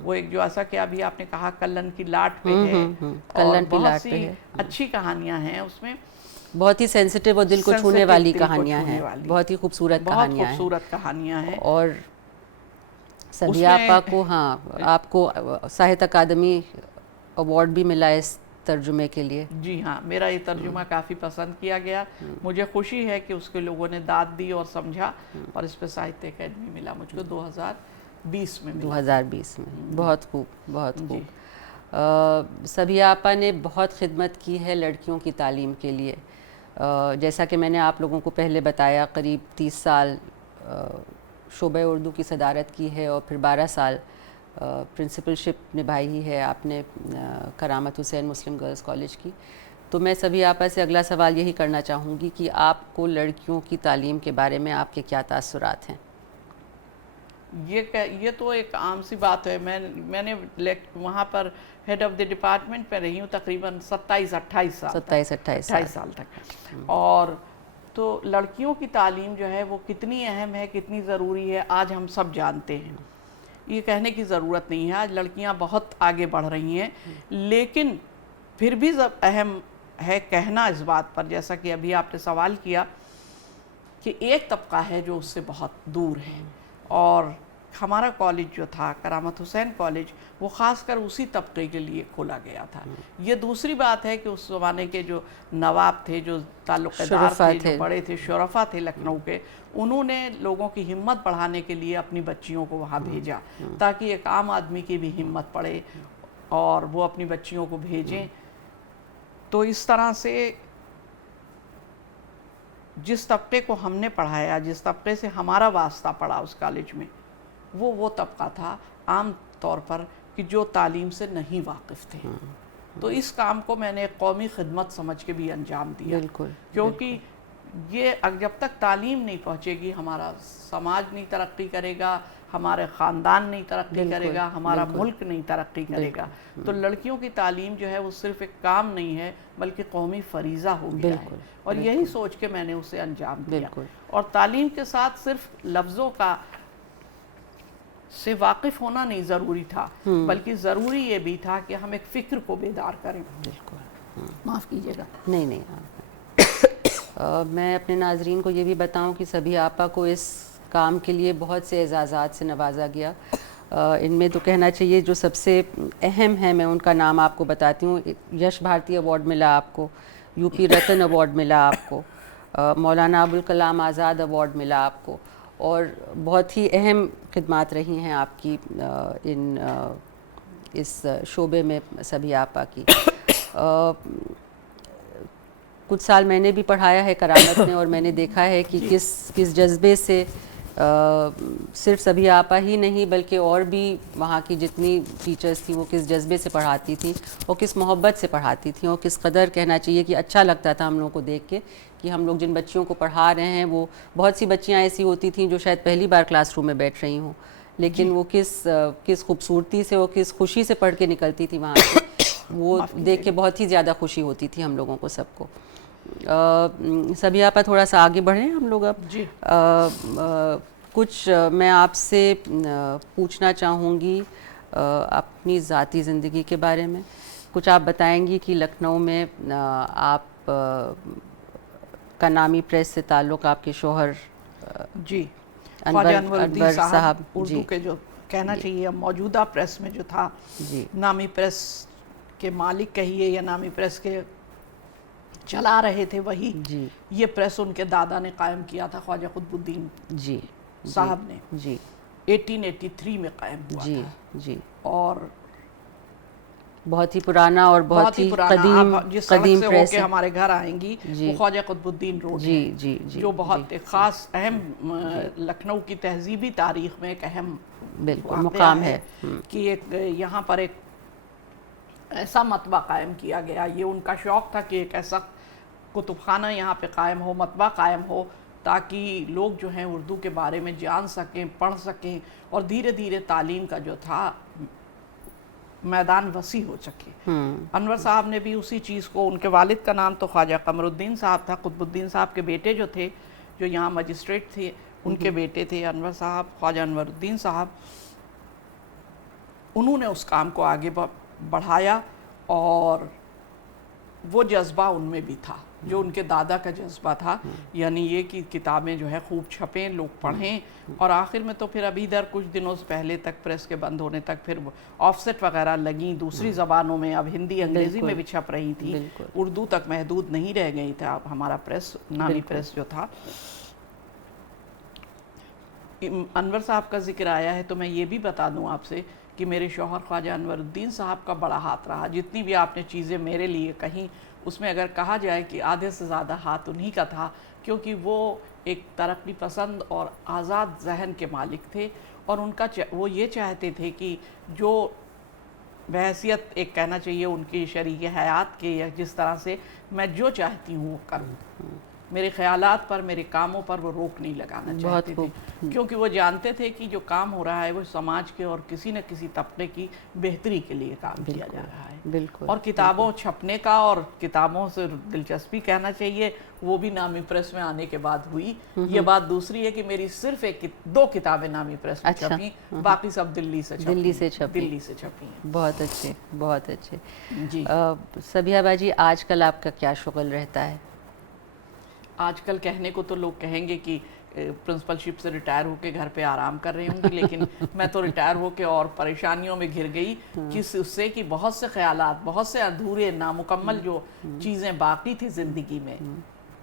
وہ ایک جو ایسا کہ ابھی آپ نے کہا کلن کی لاٹ پہ ہے, اور بہت سی اچھی کہانیاں ہیں اس میں, بہت ہی سینسٹیو اور دل کو چھونے والی کہانیاں ہیں, بہت ہی خوبصورت کہانیاں ہیں. اور سبیہ آپا کو آپ کو ساہتیہ اکادمی ایوارڈ بھی ملا اس ترجمے کے لیے. جی ہاں, میرا یہ ترجمہ کافی پسند کیا گیا. مجھے خوشی ہے کہ اس کے لوگوں نے داد دی اور سمجھا, اور اس پہ ساہتیہ اکیڈمی ملا مجھ کو 2020 میں. 2020 میں. بہت خوب, بہت خوب. سبیہ آپا نے بہت خدمت کی ہے لڑکیوں کی تعلیم کے لیے. جیسا کہ میں نے آپ لوگوں کو پہلے بتایا, قریب 30 سال شعبہ اردو کی صدارت کی ہے, اور پھر 12 سال پرنسپل شپ نبھائی ہے آپ نے کرامت حسین مسلم گرلز کالج کی. تو میں سبیہ آپا سے اگلا سوال یہی کرنا چاہوں گی کہ آپ کو لڑکیوں کی تعلیم کے بارے میں آپ کے کیا تاثرات ہیں؟ یہ تو ایک عام سی بات ہے. میں نے وہاں پر ہیڈ آف دی ڈپارٹمنٹ پہ رہی ہوں تقریباً 27-28 سال تک. اور تو لڑکیوں کی تعلیم جو ہے وہ کتنی اہم ہے, کتنی ضروری ہے, آج ہم سب جانتے ہیں. یہ کہنے کی ضرورت نہیں ہے, آج لڑکیاں بہت آگے بڑھ رہی ہیں. لیکن پھر بھی اہم ہے کہنا اس بات پر, جیسا کہ ابھی آپ نے سوال کیا, کہ ایک طبقہ ہے جو اس سے بہت دور ہے. اور ہمارا کالج جو تھا کرامت حسین کالج, وہ خاص کر اسی طبقے کے لیے کھولا گیا تھا. یہ دوسری بات ہے کہ اس زمانے کے جو نواب تھے, جو تعلق دار تھے, جو بڑے تھے, شرفا تھے لکھنؤ کے, انہوں نے لوگوں کی ہمت بڑھانے کے لیے اپنی بچیوں کو وہاں بھیجا, تاکہ ایک عام آدمی کی بھی ہمت پڑے اور وہ اپنی بچیوں کو بھیجیں. تو اس طرح سے جس طبقے کو ہم نے پڑھایا, جس طبقے سے ہمارا واسطہ پڑا اس کالج میں, وہ طبقہ تھا عام طور پر کہ جو تعلیم سے نہیں واقف تھے. تو اس کام کو میں نے ایک قومی خدمت سمجھ کے بھی انجام دیا, کیونکہ یہ جب تک تعلیم نہیں پہنچے گی, ہمارا سماج نہیں ترقی کرے گا, ہمارے خاندان نہیں ترقی کرے گا, ہمارا ملک نہیں ترقی کرے گا. تو لڑکیوں کی تعلیم جو ہے وہ صرف ایک کام نہیں ہے, بلکہ قومی فریضہ ہو گیا ہے. اور یہی سوچ کے میں نے اسے انجام دیا. اور تعلیم کے ساتھ صرف لفظوں کا سے واقف ہونا نہیں ضروری تھا, بلکہ ضروری یہ بھی تھا کہ ہم ایک فکر کو بیدار کریں. معاف کیجیے گا. نہیں, میں اپنے ناظرین کو یہ بھی بتاؤں کہ سبیہ آپا کو اس کام کے لیے بہت سے اعزازات سے نوازا گیا. ان میں تو کہنا چاہیے جو سب سے اہم ہیں, میں ان کا نام آپ کو بتاتی ہوں. یش بھارتی ایوارڈ ملا آپ کو, یو پی رتن ایوارڈ ملا آپ کو, مولانا ابوالکلام آزاد ایوارڈ ملا آپ کو, اور بہت ہی اہم خدمات رہی ہیں آپ کی اس شعبے میں سبیہ آپا کی. کچھ سال میں نے بھی پڑھایا ہے کرامت میں, اور میں نے دیکھا ہے کہ کس جذبے سے صرف سبیہ آپا ہی نہیں بلکہ اور بھی وہاں کی جتنی ٹیچرز تھیں وہ کس جذبے سے پڑھاتی تھیں, اور کس محبت سے پڑھاتی تھیں, اور کس قدر کہنا چاہیے کہ اچھا لگتا تھا ہم لوگوں کو دیکھ کے کہ ہم لوگ جن بچیوں کو پڑھا رہے ہیں, وہ بہت سی بچیاں ایسی ہوتی تھیں جو شاید پہلی بار کلاس روم میں بیٹھ رہی ہوں, لیکن وہ کس خوبصورتی سے اور کس خوشی سے پڑھ کے نکلتی تھی وہاں سے, وہ دیکھ کے بہت ہی زیادہ خوشی ہوتی تھی ہم لوگوں کو سب کو. سبیہ آپا تھوڑا سا آگے بڑھیں ہم لوگ اب. کچھ میں آپ سے پوچھنا چاہوں گی اپنی ذاتی زندگی کے بارے میں. کچھ آپ بتائیں گی کہ لکھنؤ میں آپ کا نامی پریس سے تعلق, آپ کے شوہر خواجہ انور الدین صاحب اردو کے جو کہنا چاہیے موجودہ پریس میں جو تھا, نامی پریس کے مالک کہیے یا نامی پریس کے چلا رہے تھے, وہی یہ پریس ان کے دادا نے قائم کیا تھا, خواجہ قطب الدین صاحب نے 1883 میں قائم ہوا تھا. اور بہت ہی پرانا اور بہت ہی قدیم سے ہو کے ہمارے گھر آئیں گی, وہ خواجہ قطب الدین روڈ ہے, جو بہت ایک خاص اہم لکھنؤ کی تہذیبی تاریخ میں ایک اہم مقام ہے کہ یہاں پر ایک ایسا مطبع قائم کیا گیا. یہ ان کا شوق تھا کہ ایک ایسا کتب خانہ یہاں پہ قائم ہو, مطبع قائم ہو, تاکہ لوگ جو ہیں اردو کے بارے میں جان سکیں, پڑھ سکیں, اور دھیرے دھیرے تعلیم کا جو تھا میدان وسیع ہو سکے. انور صاحب نے بھی اسی چیز کو, ان کے والد کا نام تو خواجہ قمر الدین صاحب تھا, قطب الدین صاحب کے بیٹے جو تھے, جو یہاں مجسٹریٹ تھے, ان کے بیٹے تھے انور صاحب، خواجہ انور الدین صاحب، انہوں نے اس کام کو آگے بڑھایا، اور وہ جذبہ ان میں بھی تھا جو ان کے دادا کا جذبہ تھا، یعنی یہ کہ کتابیں جو ہے خوب چھپیں، لوگ پڑھیں، اور آخر میں تو پھر ابھی ادھر کچھ دنوں سے پہلے تک پریس کے بند ہونے تک پھر آف سیٹ وغیرہ لگیں دوسری زبانوں میں، اب ہندی انگریزی میں بھی چھپ رہی تھی، اردو تک محدود نہیں رہ گئی تھا اب ہمارا پریس، نامی پریس جو تھا۔ انور صاحب کا ذکر آیا ہے تو میں یہ بھی بتا دوں آپ سے کہ میرے شوہر خواجہ انور الدین صاحب کا بڑا ہاتھ رہا، جتنی بھی آپ نے چیزیں میرے لیے کہیں اس میں اگر کہا جائے کہ آدھے سے زیادہ ہاتھ انہی کا تھا، کیونکہ وہ ایک ترقی پسند اور آزاد ذہن کے مالک تھے، اور ان کا وہ یہ چاہتے تھے کہ جو بحیثیت ایک کہنا چاہیے ان کی شریک حیات کے، یا جس طرح سے میں جو چاہتی ہوں وہ کروں، میرے خیالات پر، میرے کاموں پر وہ روک نہیں لگانا چاہتے تھے، کیونکہ وہ جانتے تھے کہ جو کام ہو رہا ہے وہ سماج کے اور کسی نہ کسی طبقے کی بہتری کے لیے کام کیا جا رہا ہے، اور کتابوں چھپنے کا اور کتابوں سے دلچسپی کہنا چاہیے وہ بھی نامی پریس میں آنے کے بعد ہوئی۔ یہ بات دوسری ہے کہ میری صرف دو کتابیں نامی پریس میں چھپیں، باقی سب دلی سے چھپیں۔ بہت اچھے، بہت اچھے۔ جی صبیحہ باجی، آج کل آپ کا کیا شغل رہتا ہے؟ آج کل کہنے کو تو لوگ کہیں گے کہ پرنسپل شپ سے ریٹائر ہو کے گھر پہ آرام کر رہی ہوں گی، لیکن میں تو ریٹائر ہو کے اور پریشانیوں میں گھر گئی اس سے کہ بہت سے خیالات، بہت سے ادھورے نامکمل جو چیزیں باقی تھی زندگی میں،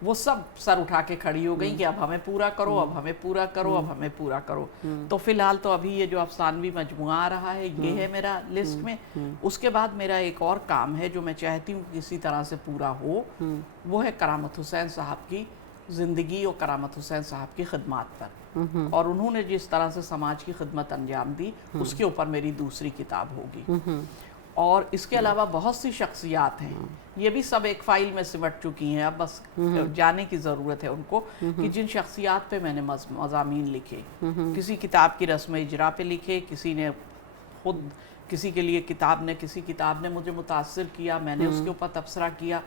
وہ سب سر اٹھا کے کھڑی ہو گئی کہ اب ہمیں پورا کرو، اب ہمیں پورا کرو، اب ہمیں پورا کرو۔ تو فی الحال تو ابھی یہ جو افسانوی مجموعہ آ رہا ہے یہ ہے میرا لسٹ میں، اس کے بعد میرا ایک اور کام ہے جو میں چاہتی ہوں کہ کسی طرح سے پورا ہو، وہ ہے کرامت حسین صاحب کی زندگی اور کرامت حسین صاحب کی خدمات پر، اور انہوں نے جس طرح سے سماج کی خدمت انجام دی اس کے اوپر میری دوسری کتاب ہوگی۔ اور اس کے علاوہ بہت سی شخصیات ہیں، یہ بھی سب ایک فائل میں سمٹ چکی ہیں، اب بس جانے کی ضرورت ہے ان کو کہ جن شخصیات پہ میں نے مضامین لکھے، کسی کتاب کی رسم اجرا پہ لکھے، کسی نے خود کسی کے لیے کسی کتاب نے مجھے متاثر کیا، میں نے اس کے اوپر تبصرہ کیا،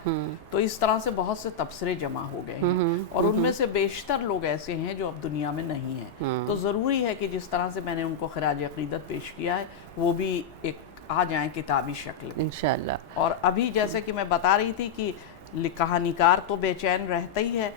تو اس طرح سے بہت سے تبصرے جمع ہو گئے ہیں، اور ان میں سے بیشتر لوگ ایسے ہیں جو اب دنیا میں نہیں ہیں، تو ضروری ہے کہ جس طرح سے میں نے ان کو خراج عقیدت پیش کیا ہے وہ بھی ایک آ جائیں کتابی شکل میں انشاءاللہ۔ اور ابھی جیسے کہ میں بتا رہی تھی کہ کہانیکار تو بے چین رہتا ہی ہے،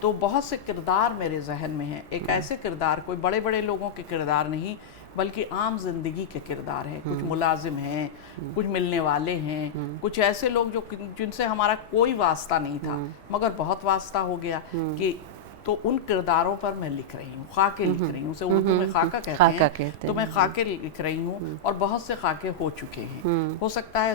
تو بہت سے کردار میرے ذہن میں ہیں، ایک ایسے کردار، کوئی بڑے بڑے لوگوں کے کردار نہیں بلکہ عام زندگی کے کردار ہیں، کچھ ملازم ہیں، کچھ ملنے والے ہیں، کچھ ایسے لوگ جن سے ہمارا کوئی واسطہ نہیں تھا مگر بہت واسطہ ہو گیا، کہ تو ان کرداروں پر میں لکھ رہی ہوں، خاکے لکھ رہی ہوں، اسے اردو میں خاکہ کہتے ہیں، تو میں خاکے لکھ رہی ہوں، اور بہت سے خاکے ہو چکے ہیں، ہو سکتا ہے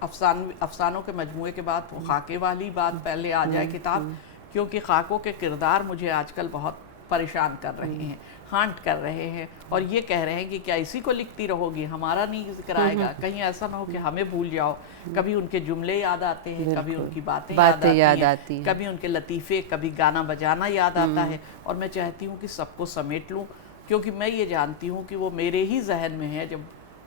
افسانوں کے مجموعے کے بعد وہ خاکے والی بات پہلے آ جائے کتاب، کیونکہ خاکوں کے کردار مجھے آج کل بہت پریشان کر رہے ہیں، ہانٹ کر رہے ہیں، اور یہ کہہ رہے ہیں کہ کیا اسی کو لکھتی رہو گی، ہمارا نہیں ذکر آئے گا، کہیں ایسا نہ ہو کہ ہمیں بھول جاؤ، کبھی ان کے جملے یاد آتے ہیں، کبھی ان کی باتیں یاد آتی ہیں، کبھی ان کے لطیفے، کبھی گانا بجانا یاد آتا ہے، اور میں چاہتی ہوں کہ سب کو سمیٹ لوں، کیونکہ میں یہ جانتی ہوں کہ وہ میرے ہی ذہن میں ہے، جب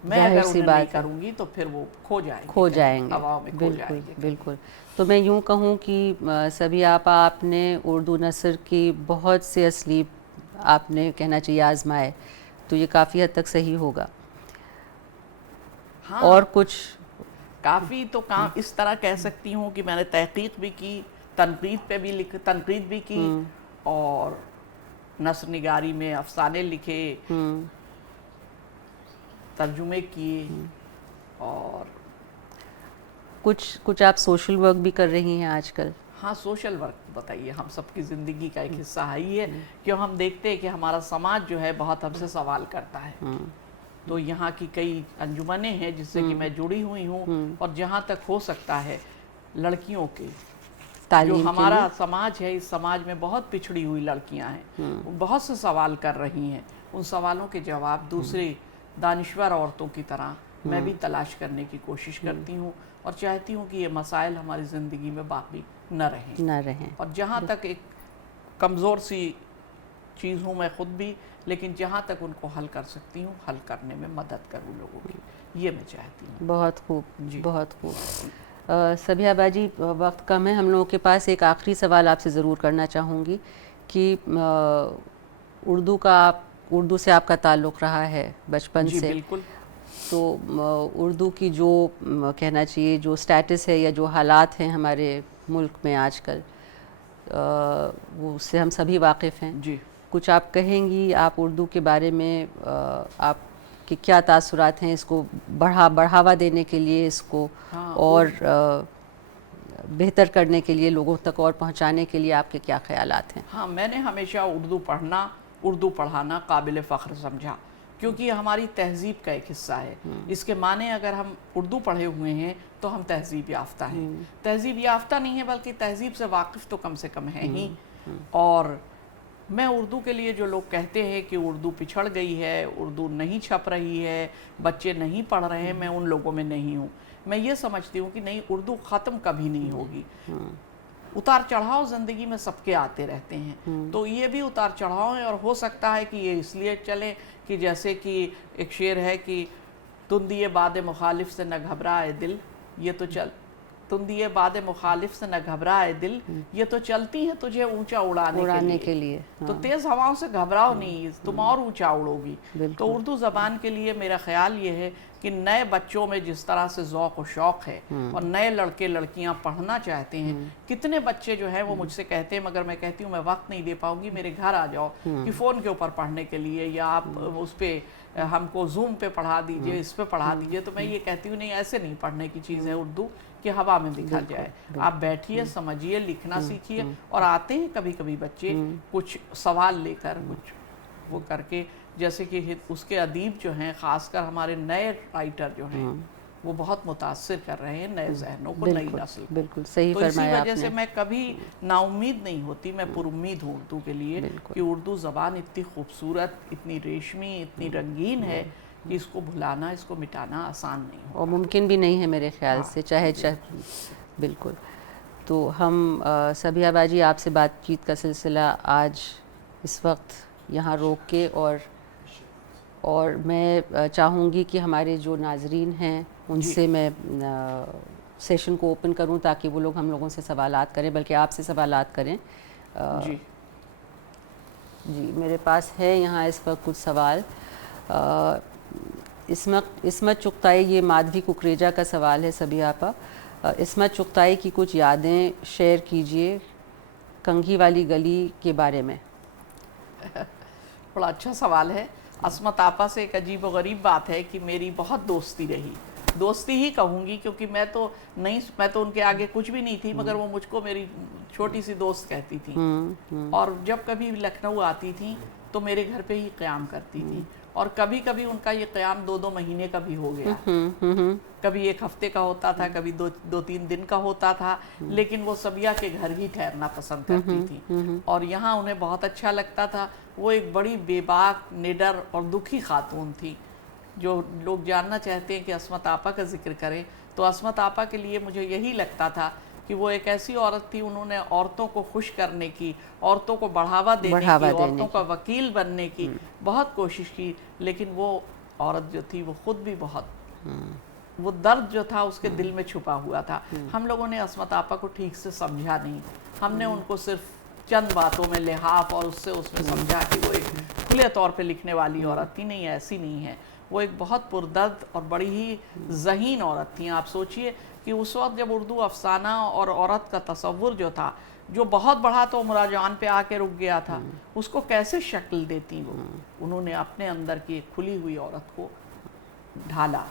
میں اگر انہیں نہیں کروں گی تو پھر وہ کھو جائیں گے ہواؤں میں، کھو جائیں گے۔ بالکل، تو میں یوں کہوں کہ صبیحہ آپا، آپ نے اردو نثر کی بہت سے اسلیب آپ نے کہنا چاہیے آزمائے، تو یہ کافی حد تک صحیح ہوگا، اور کچھ کافی تو کام اس طرح کہہ سکتی ہوں کہ میں نے تحقیق بھی کی، تنقید بھی کی، اور نثر نگاری میں افسانے لکھے، ترجمے کیے، اور کچھ آپ سوشل ورک بھی کر رہی ہیں آج کل؟ ہاں، سوشل ورک بتائیے، ہم سب کی زندگی کا ایک حصہ ہی ہے، کیوں ہم دیکھتے ہیں کہ ہمارا سماج جو ہے بہت ہم سے سوال کرتا ہے، تو یہاں کی کئی انجمنیں ہیں جس سے کہ میں جڑی ہوئی ہوں، اور جہاں تک ہو سکتا ہے لڑکیوں کے جو ہمارا سماج ہے، اس سماج میں بہت پچھڑی ہوئی لڑکیاں ہیں، بہت سے سوال کر رہی ہیں، ان سوالوں کے جواب دوسرے دانشور عورتوں کی طرح میں بھی تلاش کرنے کی کوشش کرتی ہوں، اور چاہتی ہوں کہ یہ مسائل ہماری زندگی میں باقی نہ رہیں، اور جہاں تک ایک کمزور سی چیز ہوں میں خود بھی، لیکن جہاں تک ان کو حل کر سکتی ہوں حل کرنے میں مدد کروں لوگوں کی، یہ میں چاہتی ہوں۔ بہت خوب، بہت خوب۔ صبیحہ باجی، وقت کم ہے، ہم لوگوں کے پاس ایک آخری سوال آپ سے ضرور کرنا چاہوں گی کہ اردو سے آپ کا تعلق رہا ہے بچپن جی سے. بالکل. تو اردو کی جو کہنا چاہیے جو سٹیٹس ہے یا جو حالات ہیں ہمارے ملک میں آج کل وہ اس سے ہم سبھی واقف ہیں. جی کچھ آپ کہیں گی آپ اردو کے بارے میں آپ کے کیا تاثرات ہیں اس کو بڑھاوا دینے کے لیے اس کو اور بہتر کرنے کے لیے لوگوں تک اور پہنچانے کے لیے آپ کے کیا خیالات ہیں؟ ہاں میں نے ہمیشہ اردو پڑھنا اردو پڑھانا قابل فخر سمجھا کیونکہ یہ ہماری تہذیب کا ایک حصہ ہے. اس کے معنی اگر ہم اردو پڑھے ہوئے ہیں تو ہم تہذیب یافتہ ہیں. تہذیب یافتہ نہیں ہے بلکہ تہذیب سے واقف تو کم سے کم ہیں ہی. اور میں اردو کے لیے جو لوگ کہتے ہیں کہ اردو پچھڑ گئی ہے, اردو نہیں چھپ رہی ہے, بچے نہیں پڑھ رہے ہیں, میں ان لوگوں میں نہیں ہوں. میں یہ سمجھتی ہوں کہ نہیں, اردو ختم کبھی نہیں ہوگی. اتار چڑھاؤ زندگی میں سب کے آتے رہتے ہیں, تو یہ بھی اتار چڑھاؤ ہیں. اور ہو سکتا ہے کہ یہ اس لیے چلے کہ جیسے کہ ایک شعر ہے کہ تندیے باد مخالف سے نہ گھبرائے دل, یہ تو تندیے باد مخالف سے نہ گھبرائے دل, یہ تو چلتی ہے تجھے اونچا اڑانے کے لیے. تو تیز ہواؤں سے گھبراؤ نہیں, تم اور اونچا اڑو گی. تو اردو زبان کے لیے میرا خیال یہ ہے کہ نئے بچوں میں جس طرح سے ذوق و شوق ہے اور نئے لڑکے لڑکیاں پڑھنا چاہتے ہیں, کتنے بچے جو ہیں وہ مجھ سے کہتے ہیں, مگر میں کہتی ہوں میں وقت نہیں دے پاؤں گی, میرے گھر آ جاؤ کہ فون کے اوپر پڑھنے کے لیے, یا آپ اس پہ ہم کو زوم پہ پڑھا دیجئے, اس پہ پڑھا دیجئے. تو میں یہ کہتی ہوں نہیں, ایسے نہیں پڑھنے کی چیز ہے اردو کہ ہوا میں بکھر جائے. آپ بیٹھیے, سمجھیے, لکھنا سیکھیے. اور آتے ہیں کبھی کبھی بچے کچھ سوال لے کر, کچھ وہ کر کے, جیسے کہ اس کے ادیب جو ہیں, خاص کر ہمارے نئے رائٹر جو ہیں, وہ بہت متاثر کر رہے ہیں نئے ذہنوں کو, نئی نسل کو. بالکل صحیح تو اسی فرمایا وجہ آپ سے نے. میں کبھی نا امید نہیں ہوتی, میں پر امید ہوں اردو کے لیے کہ اردو زبان اتنی خوبصورت, اتنی ریشمی, اتنی رنگین ہے کہ اس کو بھلانا, اس کو مٹانا آسان نہیں ہوگا. اور ممکن بھی نہیں ہے میرے خیال سے, چاہے بالکل. تو ہم صبیحہ باجی آپ سے بات چیت کا سلسلہ آج اس وقت یہاں روک کے, اور میں چاہوں گی کہ ہمارے جو ناظرین ہیں ان سے میں سیشن کو اوپن کروں تاکہ وہ لوگ ہم لوگوں سے سوالات کریں, بلکہ آپ سے سوالات کریں. جی جی میرے پاس ہے یہاں اس وقت کچھ سوال. عصمت چغتائی, یہ مادھوی ککریجا کا سوال ہے صبیحہ آپا. عصمت چغتائی کی کچھ یادیں شیئر کیجئے کنگھی والی گلی کے بارے میں. بڑا اچھا سوال ہے. عصمت آپا سے ایک عجیب و غریب بات ہے کہ میری بہت دوستی رہی, دوستی ہی کہوں گی کیونکہ میں تو ان کے آگے کچھ بھی نہیں تھی, مگر وہ مجھ کو میری چھوٹی سی دوست کہتی تھی. اور جب کبھی لکھنؤ آتی تھی تو میرے گھر پہ ہی قیام کرتی تھی, اور کبھی کبھی ان کا یہ قیام 2 مہینے کا بھی ہو گیا, کبھی 1 ہفتے کا ہوتا تھا, کبھی 2-3 دن کا ہوتا تھا, لیکن وہ صبیحہ کے گھر ہی ٹھہرنا پسند کرتی تھی اور یہاں انہیں بہت اچھا لگتا تھا. وہ ایک بڑی بے باک, نڈر اور دکھی خاتون تھی. جو لوگ جاننا چاہتے ہیں کہ عصمت آپا کا ذکر کریں تو عصمت آپا کے لیے مجھے یہی لگتا تھا کہ وہ ایک ایسی عورت تھی, انہوں نے عورتوں کو خوش کرنے کی, عورتوں کو بڑھاوا دینے کی, عورتوں کا وکیل بننے کی بہت کوشش کی, لیکن وہ عورت جو تھی وہ خود بھی بہت, وہ درد جو تھا اس کے دل میں چھپا ہوا تھا. ہم لوگوں نے عصمت آپا کو ٹھیک سے سمجھا نہیں, ہم نے ان کو صرف چند باتوں میں لحاف اور اس میں سمجھا کہ وہ ایک کھلے طور پہ لکھنے والی عورت تھی. نہیں, ایسی نہیں ہے. وہ ایک بہت پردرد اور بڑی ہی ذہین عورت تھیں. آپ سوچئے کہ اس وقت جب اردو افسانہ اور عورت کا تصور جو تھا, جو بہت بڑا تو عمرہ جان پہ آ کے رک گیا تھا, اس کو کیسے شکل دیتی وہ. انہوں نے اپنے اندر کی ایک کھلی ہوئی عورت کو ڈھالا,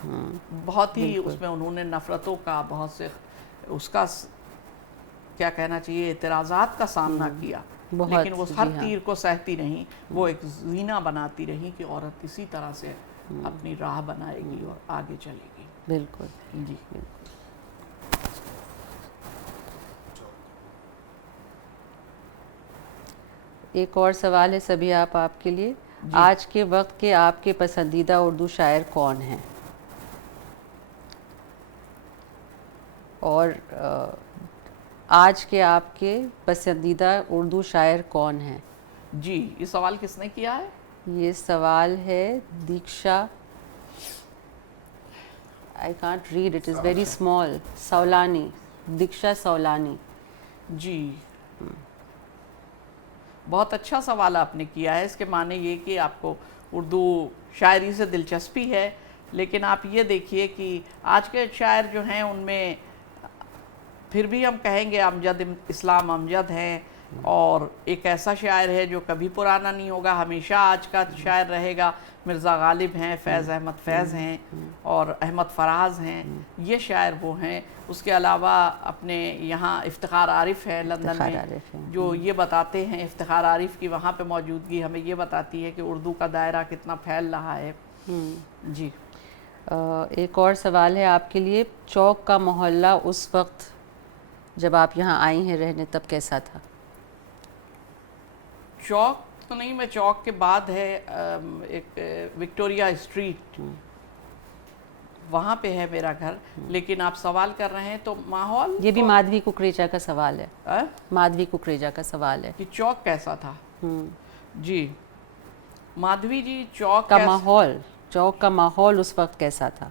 بہت ہی اس میں انہوں نے نفرتوں کا, بہت سے اس کا کیا کہنا چاہیے اعتراضات کا سامنا کیا, لیکن وہ ہر تیر کو سہتی نہیں. وہ ایک زینہ بناتی رہی کہ عورت اسی طرح سے اپنی راہ بنائے گی اور آگے چلے گی. بالکل جی ایک اور سوال ہے صبیحہ آپ کے لیے. آج کے وقت کے آپ کے پسندیدہ اردو شاعر کون ہیں؟ اور آج کے آپ کے پسندیدہ اردو شاعر کون ہیں؟ جی یہ سوال کس نے کیا ہے؟ یہ سوال ہے دیکشا, I can't read, it is very small. سولانی, دیکشا سولانی. جی بہت اچھا سوال آپ نے کیا ہے. اس کے معنی یہ کہ آپ کو اردو شاعری سے دلچسپی ہے، لیکن آپ یہ دیکھیے کہ آج کے شاعر جو ہیں ان میں پھر بھی ہم کہیں گے امجد اسلام امجد ہیں، اور ایک ایسا شاعر ہے جو کبھی پرانا نہیں ہوگا، ہمیشہ آج کا شاعر رہے گا، مرزا غالب ہیں، فیض احمد فیض ہیں، اور احمد فراز ہیں. یہ شاعر وہ ہیں. اس کے علاوہ اپنے یہاں افتخار عارف ہے لندن میں، جو یہ بتاتے ہیں، افتخار عارف کی وہاں پہ موجودگی ہمیں یہ بتاتی ہے کہ اردو کا دائرہ کتنا پھیل رہا ہے. جی ایک اور سوال ہے آپ کے لیے. چوک کا محلہ اس وقت جب آپ یہاں آئی ہیں رہنے تب کیسا تھا؟ چوک تو نہیں، میں چوک کے بعد ہے ایک وکٹوریا اسٹریٹ، وہاں پہ ہے میرا گھر. لیکن آپ سوال کر رہے ہیں تو ماحول یہ بھی مادھوی ککریجا کا سوال ہے. مادھوی ککریجا کا سوال ہے کہ چوک کیسا تھا. جی مادھوی جی، چوک چوک کا ماحول اس وقت کیسا تھا؟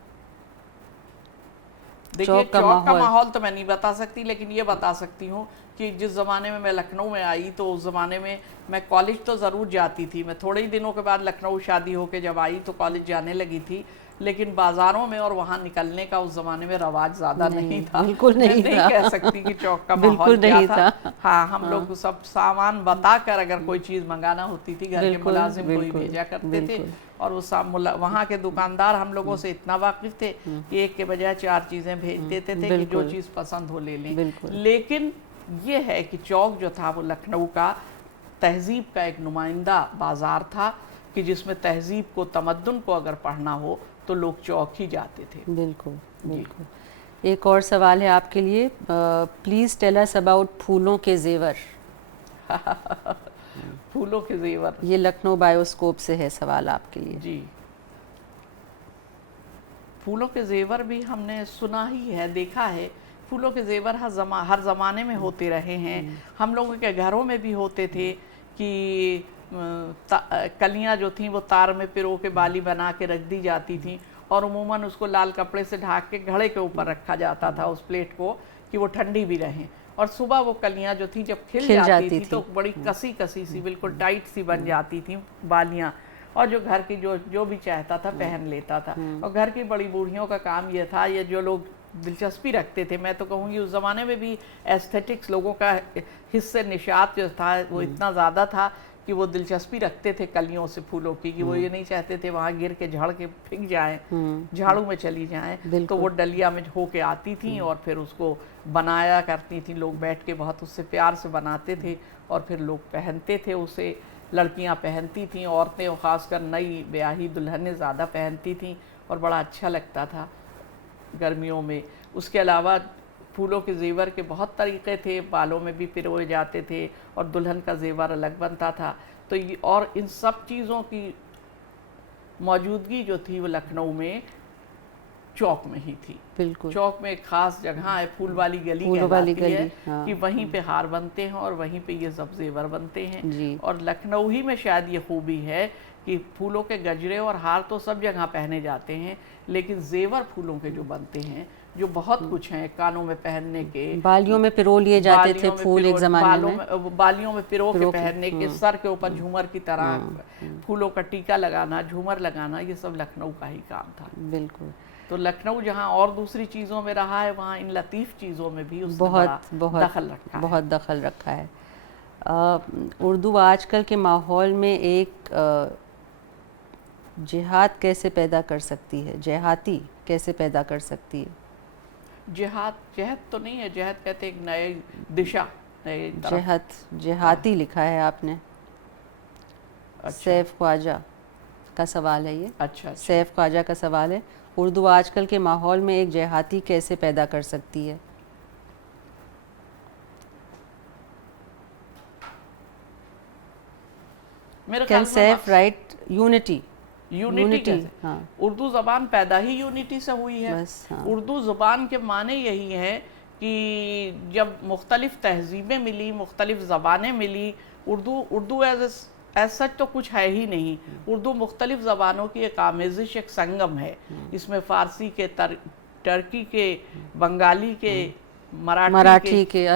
دیکھیے چوک کا ماحول تو میں نہیں بتا سکتی، لیکن یہ بتا سکتی ہوں کہ جس زمانے میں لکھنؤ میں آئی تو اس زمانے میں میں کالج تو ضرور جاتی تھی. میں تھوڑے ہی دنوں کے بعد لکھنؤ شادی ہو کے جب آئی تو کالج جانے لگی تھی، لیکن بازاروں میں اور وہاں نکلنے کا اس زمانے میں رواج زیادہ نہیں تھا. بالکل نہیں تھا. میں نہیں کہہ سکتی کہ چوک کا ماحول کیا تھا. ہاں ہم لوگ سب سامان بتا کر اگر کوئی چیز منگانا ہوتی تھی، گھر کے ملازم کوئی بھیجا کرتے تھے، اور وہاں کے دکاندار ہم لوگوں سے اتنا واقف تھے کہ ایک کے بجائے 4 چیزیں بھیج دیتے تھے کہ جو چیز پسند ہو لے لیں. لیکن یہ ہے کہ چوک جو تھا وہ لکھنؤ کا تہذیب کا ایک نمائندہ بازار تھا، کہ جس میں تہذیب کو، تمدن کو اگر پڑھنا ہو تو لوگ چوک ہی جاتے تھے. بالکل بالکل. ایک اور سوال ہے آپ کے لیے. پلیز ٹیل اس اباؤٹ پھولوں کے زیور. پھولوں کے زیور، یہ لکھنؤ بایوسکوپ سے ہے سوال آپ کے لیے. جی پھولوں کے زیور بھی ہم نے سنا ہی ہے، دیکھا ہے. پھولوں کے زیور ہر زمانے میں ہوتے رہے ہیں. ہم لوگوں کے گھروں میں بھی ہوتے تھے کہ کلیاں جو تھیں وہ تار میں پرو کے بالی بنا کے رکھ دی جاتی تھیں، اور عموماً اس کو لال کپڑے سے ڈھانک کے گھڑے کے اوپر رکھا جاتا تھا اس پلیٹ کو، کہ وہ ٹھنڈی بھی رہیں. اور صبح وہ کلیاں جو تھیں جب کھل جاتی تھی تو بڑی کسی سی بالکل ٹائٹ سی بن جاتی تھیں بالیاں، اور جو گھر کی جو بھی چاہتا تھا پہن لیتا تھا. اور گھر کی بڑی بوڑھیوں کا کام یہ تھا، یہ جو لوگ دلچسپی رکھتے تھے، میں تو کہوں گی اس زمانے میں بھی ایستھیٹکس لوگوں کا حصے نشاط جو تھا وہ اتنا زیادہ تھا کہ وہ دلچسپی رکھتے تھے کلیوں سے پھولوں کی، کہ وہ یہ نہیں چاہتے تھے وہاں گر کے جھڑ کے پھنک جائیں، جھاڑو میں چلی جائیں. تو وہ ڈلیا میں ہو کے آتی تھیں اور پھر اس کو بنایا کرتی تھیں. لوگ بیٹھ کے بہت اس سے پیار سے بناتے تھے اور پھر لوگ پہنتے تھے اسے. لڑکیاں پہنتی تھیں، عورتیں اور خاص کر نئی بیاہی دلہنیں زیادہ پہنتی تھیں، اور بڑا اچھا لگتا تھا گرمیوں میں. اس کے علاوہ پھولوں کے زیور کے بہت طریقے تھے. بالوں میں بھی پروئے جاتے تھے، اور دلہن کا زیور الگ بنتا تھا. تو اور ان سب چیزوں کی موجودگی جو تھی وہ لکھنؤ میں چوک میں ہی تھی. بالکل. چوک میں ایک خاص جگہ ہے، پھول والی گلی کہلاتی ہے، کہ وہیں پہ ہار بنتے ہیں اور وہیں پہ یہ سب زیور بنتے ہیں. اور لکھنؤ ہی میں شاید یہ خوبی ہے کہ پھولوں کے گجرے اور ہار تو سب جگہ پہنے جاتے ہیں، لیکن زیور پھولوں کے جو بنتے ہیں جو بہت کچھ ہیں، کانوں میں پہننے کے، بالیوں میں پرو لیے جاتے تھے پھول ایک زمانے میں، بالیوں میں پرو کے پہننے کے، سر کے اوپر جھومر کی طرح پھولوں کا ٹیکا لگانا، جھومر لگانا، یہ سب لکھنؤ کا ہی کام تھا. بالکل. تو لکھنؤ جہاں اور دوسری چیزوں میں رہا ہے، وہاں ان لطیف چیزوں میں بھی اس نے بڑا دخل رکھا ہے. بہت دخل رکھا ہے. اردو آج کل کے ماحول میں ایک جہاد کیسے پیدا کر سکتی ہے، جہاتی کیسے پیدا کر سکتی ہے؟ جہت تو نہیں ہے، جہت کہتے ایک نئے دشا، نئے جہاتی لکھا ہے آپ نے. سیف خواجہ کا سوال ہے یہ. اچھا. سیف خواجہ کا سوال ہے. اردو آج کل کے ماحول میں ایک جہاتی کیسے پیدا کر سکتی ہے؟ Can Saif write unity? Unity کیسے؟ اردو زبان پیدا ہی یونٹی سے ہوئی ہے. اردو زبان کے معنی یہی ہے کہ جب مختلف تہذیبیں ملی، مختلف زبانیں ملی، اردو ایز سچ تو کچھ ہے ہی نہیں. اردو مختلف زبانوں کی ایک آمیزش، ایک سنگم ہے. اس میں فارسی کے، ترکی کے، بنگالی کے، مراٹھی کے،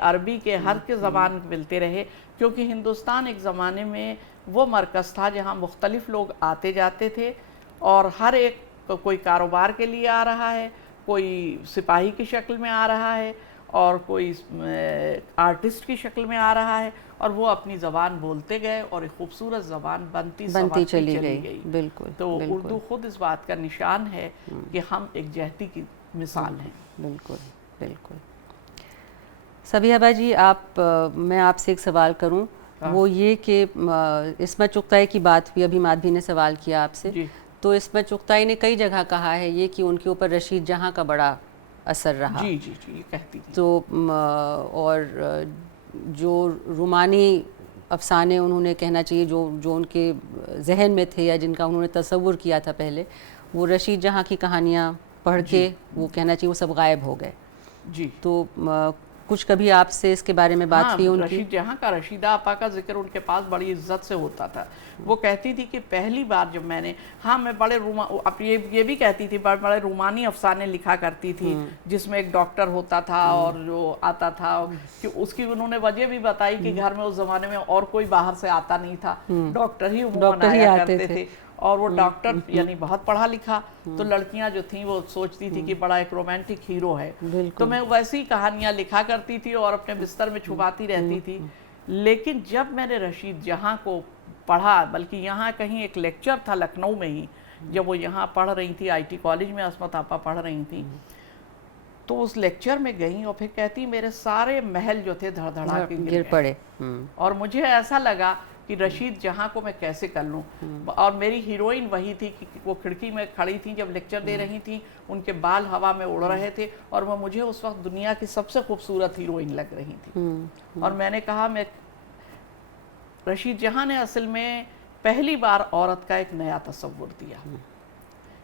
عربی کے، ہر کے زبان ملتے رہے. کیونکہ ہندوستان ایک زمانے میں وہ مرکز تھا جہاں مختلف لوگ آتے جاتے تھے اور ہر ایک کوئی کاروبار کے لیے آ رہا ہے، کوئی سپاہی کی شکل میں آ رہا ہے اور کوئی آرٹسٹ کی شکل میں آ رہا ہے، اور وہ اپنی زبان بولتے گئے اور ایک خوبصورت زبان بنتی چلی گئی. بالکل. تو اردو خود اس بات کا نشان ہے کہ ہم ایک جہتی کی مثال ہیں. بالکل بالکل. صبیحہ با جی، میں آپ سے ایک سوال کروں، وہ یہ کہ عصمت چغتائی کی بات ہوئی، ابھی مادھوی نے سوال کیا آپ سے، تو عصمت چغتائی نے کئی جگہ کہا ہے یہ کہ ان کے اوپر رشید جہاں کا بڑا اثر رہا. جی جی جی، یہ کہتی تھی. تو اور جو رومانی افسانے انہوں نے کہنا چاہیے جو ان کے ذہن میں تھے یا جن کا انہوں نے تصور کیا تھا پہلے، وہ رشید جہاں کی کہانیاں پڑھ کے وہ کہنا چاہیے وہ سب غائب ہو گئے. جی. تو کچھ کبھی آپ سے اس کے بارے میں بات ہوئی ان کی؟ رشید جہاں کا، رشیدہ آپا کا ذکر ان کے پاس بڑی عزت سے ہوتا تھا. وہ کہتی تھی کہ پہلی بار جب میں نے، میں بڑے یہ بھی کہتی تھی بڑے رومانی افسانے لکھا کرتی تھی جس میں ایک ڈاکٹر ہوتا تھا اور جو آتا تھا، کہ اس کی انہوں نے وجہ بھی بتائی کہ گھر میں اس زمانے میں اور کوئی باہر سے آتا نہیں تھا، ڈاکٹر ہی عموماً آیا کرتے تھے. اور وہ ڈاکٹر یعنی بہت پڑھا لکھا، تو لڑکیاں جو تھیں وہ سوچتی تھی کہ بڑا ایک رومانٹک ہیرو ہے. تو میں ویسی کہانیاں لکھا کرتی تھی اور اپنے بستر میں چھپاتی رہتی تھی. لیکن جب میں نے رشید جہاں کو پڑھا، بلکہ یہاں کہیں ایک لیکچر تھا لکھنؤ میں ہی، جب وہ یہاں پڑھ رہی تھی آئی ٹی کالج میں، عصمت آپا پڑھ رہی تھیں، تو اس لیکچر میں گئیں اور پھر کہتی میرے سارے محل جو تھے دھڑ دھڑا کے گر پڑے. اور مجھے ایسا لگا کہ رشید جہاں کو میں کیسے کر لوں. اور میری ہیروئن وہی تھی کہ وہ کھڑکی میں کھڑی تھیں جب لیکچر دے رہی تھیں، ان کے بال ہوا میں اڑ رہے تھے اور وہ مجھے اس وقت دنیا کی سب سے خوبصورت ہیروئن لگ رہی تھی. اور میں نے کہا رشید جہاں نے اصل میں پہلی بار عورت کا ایک نیا تصور دیا،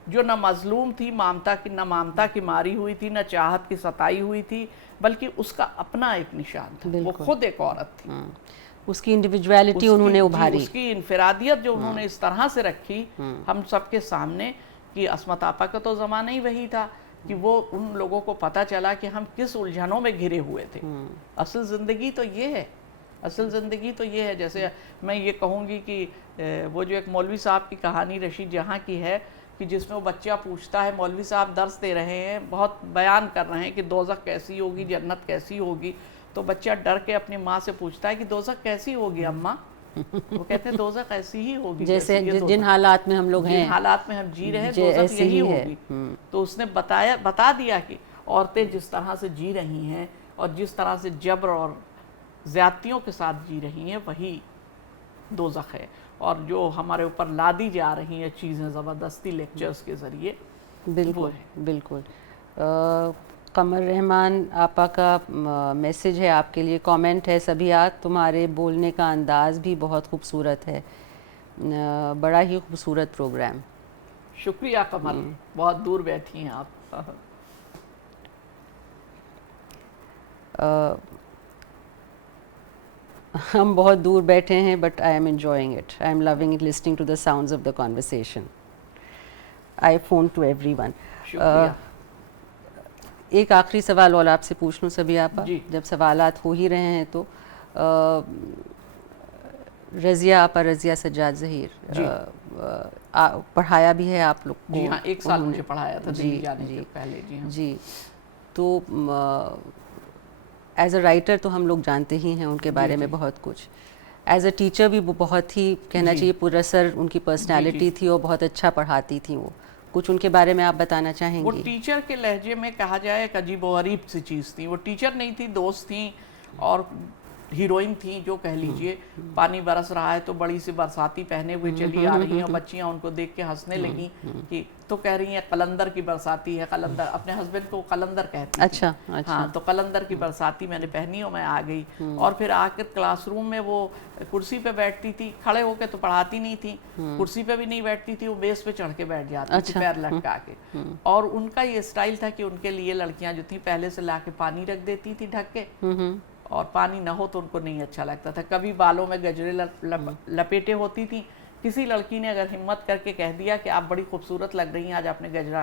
جو نہ مظلوم تھی، نہ مامتا کی ماری ہوئی تھی، نہ چاہت کی ستائی ہوئی تھی، بلکہ اس کا اپنا ایک نشان تھا. وہ خود ایک عورت تھی. اس کی انڈیویجویلٹی انہوں نے ابھاری، اس کی انفرادیت جو انہوں نے اس طرح سے رکھی ہم سب کے سامنے، کہ عصمت آپا کا تو زمانہ ہی وہی تھا کہ وہ ان لوگوں کو پتہ چلا کہ ہم کس الجھنوں میں گھرے ہوئے تھے. اصل زندگی تو یہ ہے، اصل زندگی تو یہ ہے. جیسے میں یہ کہوں گی کہ وہ جو ایک مولوی صاحب کی کہانی رشید جہاں کی ہے، کہ جس میں وہ بچہ پوچھتا ہے، مولوی صاحب درس دے رہے ہیں، بہت بیان کر رہے ہیں کہ دوزخ کیسی ہوگی، جنت کیسی ہوگی، تو بچہ ڈر کے اپنی ماں سے پوچھتا ہے کہ دوزخ کیسی ہوگی اماں؟ وہ کہتے ہیں دوزخ ایسی ہی ہوگی جیسے جن حالات میں ہم لوگ ہیں، جن حالات میں ہم جی رہے ہیں، دوزخ یہی ہوگی. تو اس نے بتا دیا کہ عورتیں جس طرح سے جی رہی ہیں اور جس طرح سے جبر اور زیادتیوں کے ساتھ جی رہی ہیں، وہی دوزخ ہے. اور جو ہمارے اوپر لادی جا رہی ہیں چیزیں زبردستی لیکچرز کے ذریعے، بالکل بالکل. قمر رحمان آپا کا میسج ہے آپ کے لیے، کامنٹ ہے، صبیحہ تمہارے بولنے کا انداز بھی بہت خوبصورت ہے، بڑا ہی خوبصورت پروگرام. شکریہ قمر، بہت دور بیٹھی ہیں آپ. ہم بہت دور بیٹھے ہیں، but I am enjoying it, I am loving it, listening to the sounds of the conversation. I phone to everyone. شکریہ. ایک آخری سوال اور آپ سے پوچھ لوں صبیحہ آپا، جی. جب سوالات ہو ہی رہے ہیں تو رضیہ آپا، رضیہ سجاد ظہیر، پڑھایا بھی ہے آپ لوگ کو؟ جی ہاں، 1 سال مجھے پڑھایا تھا دلی جانے سے پہلے. جی ہاں. جی. تو ایز اے رائٹر تو ہم لوگ جانتے ہی ہیں ان کے بارے میں بہت کچھ، ایز اے ٹیچر بھی وہ بہت ہی کہنا چاہیے پراثر ان کی پرسنالٹی تھی اور بہت اچھا پڑھاتی تھیں. وہ کچھ ان کے بارے میں آپ بتانا چاہیں گے؟ وہ ٹیچر کے لہجے میں کہا جائے ایک عجیب و غریب سی چیز تھی. وہ ٹیچر نہیں تھی، دوست تھیں اور ہیروئن تھیں جو کہہ لیجئے. پانی برس رہا ہے تو بڑی سی برساتی پہنے ہوئے چلی آ رہی ہیں اور بچیاں ان کو دیکھ کے ہنسنے لگیں کہ تو کہہ رہی ہیں قلندر کی برساتی ہے. قلندر اپنے ہسبینڈ کو قلندر کہتی تھی. اچھا. ہاں، تو قلندر کی برساتی میں نے پہنی اور میں آ گئی. اور پھر آ کر کلاس روم میں وہ کرسی پہ بیٹھتی تھی، کھڑے ہو کے تو پڑھاتی نہیں تھی، کرسی پہ بھی نہیں بیٹھتی تھی، وہ بیس پہ چڑھ کے بیٹھ جاتی تھی پیر لٹکا کے. اور ان کا یہ اسٹائل تھا کہ ان کے لیے لڑکیاں جو تھیں پہلے سے لا کے پانی رکھ دیتی تھی ڈھک کے، اور پانی نہ ہو تو ان کو نہیں اچھا لگتا تھا. کبھی بالوں میں گجرے لپیٹے ہوتی تھیں. کسی لڑکی نے اگر ہمت کر کے کہہ دیا کہ آپ بڑی خوبصورت لگ رہی ہیں آج، آپ نے گجرا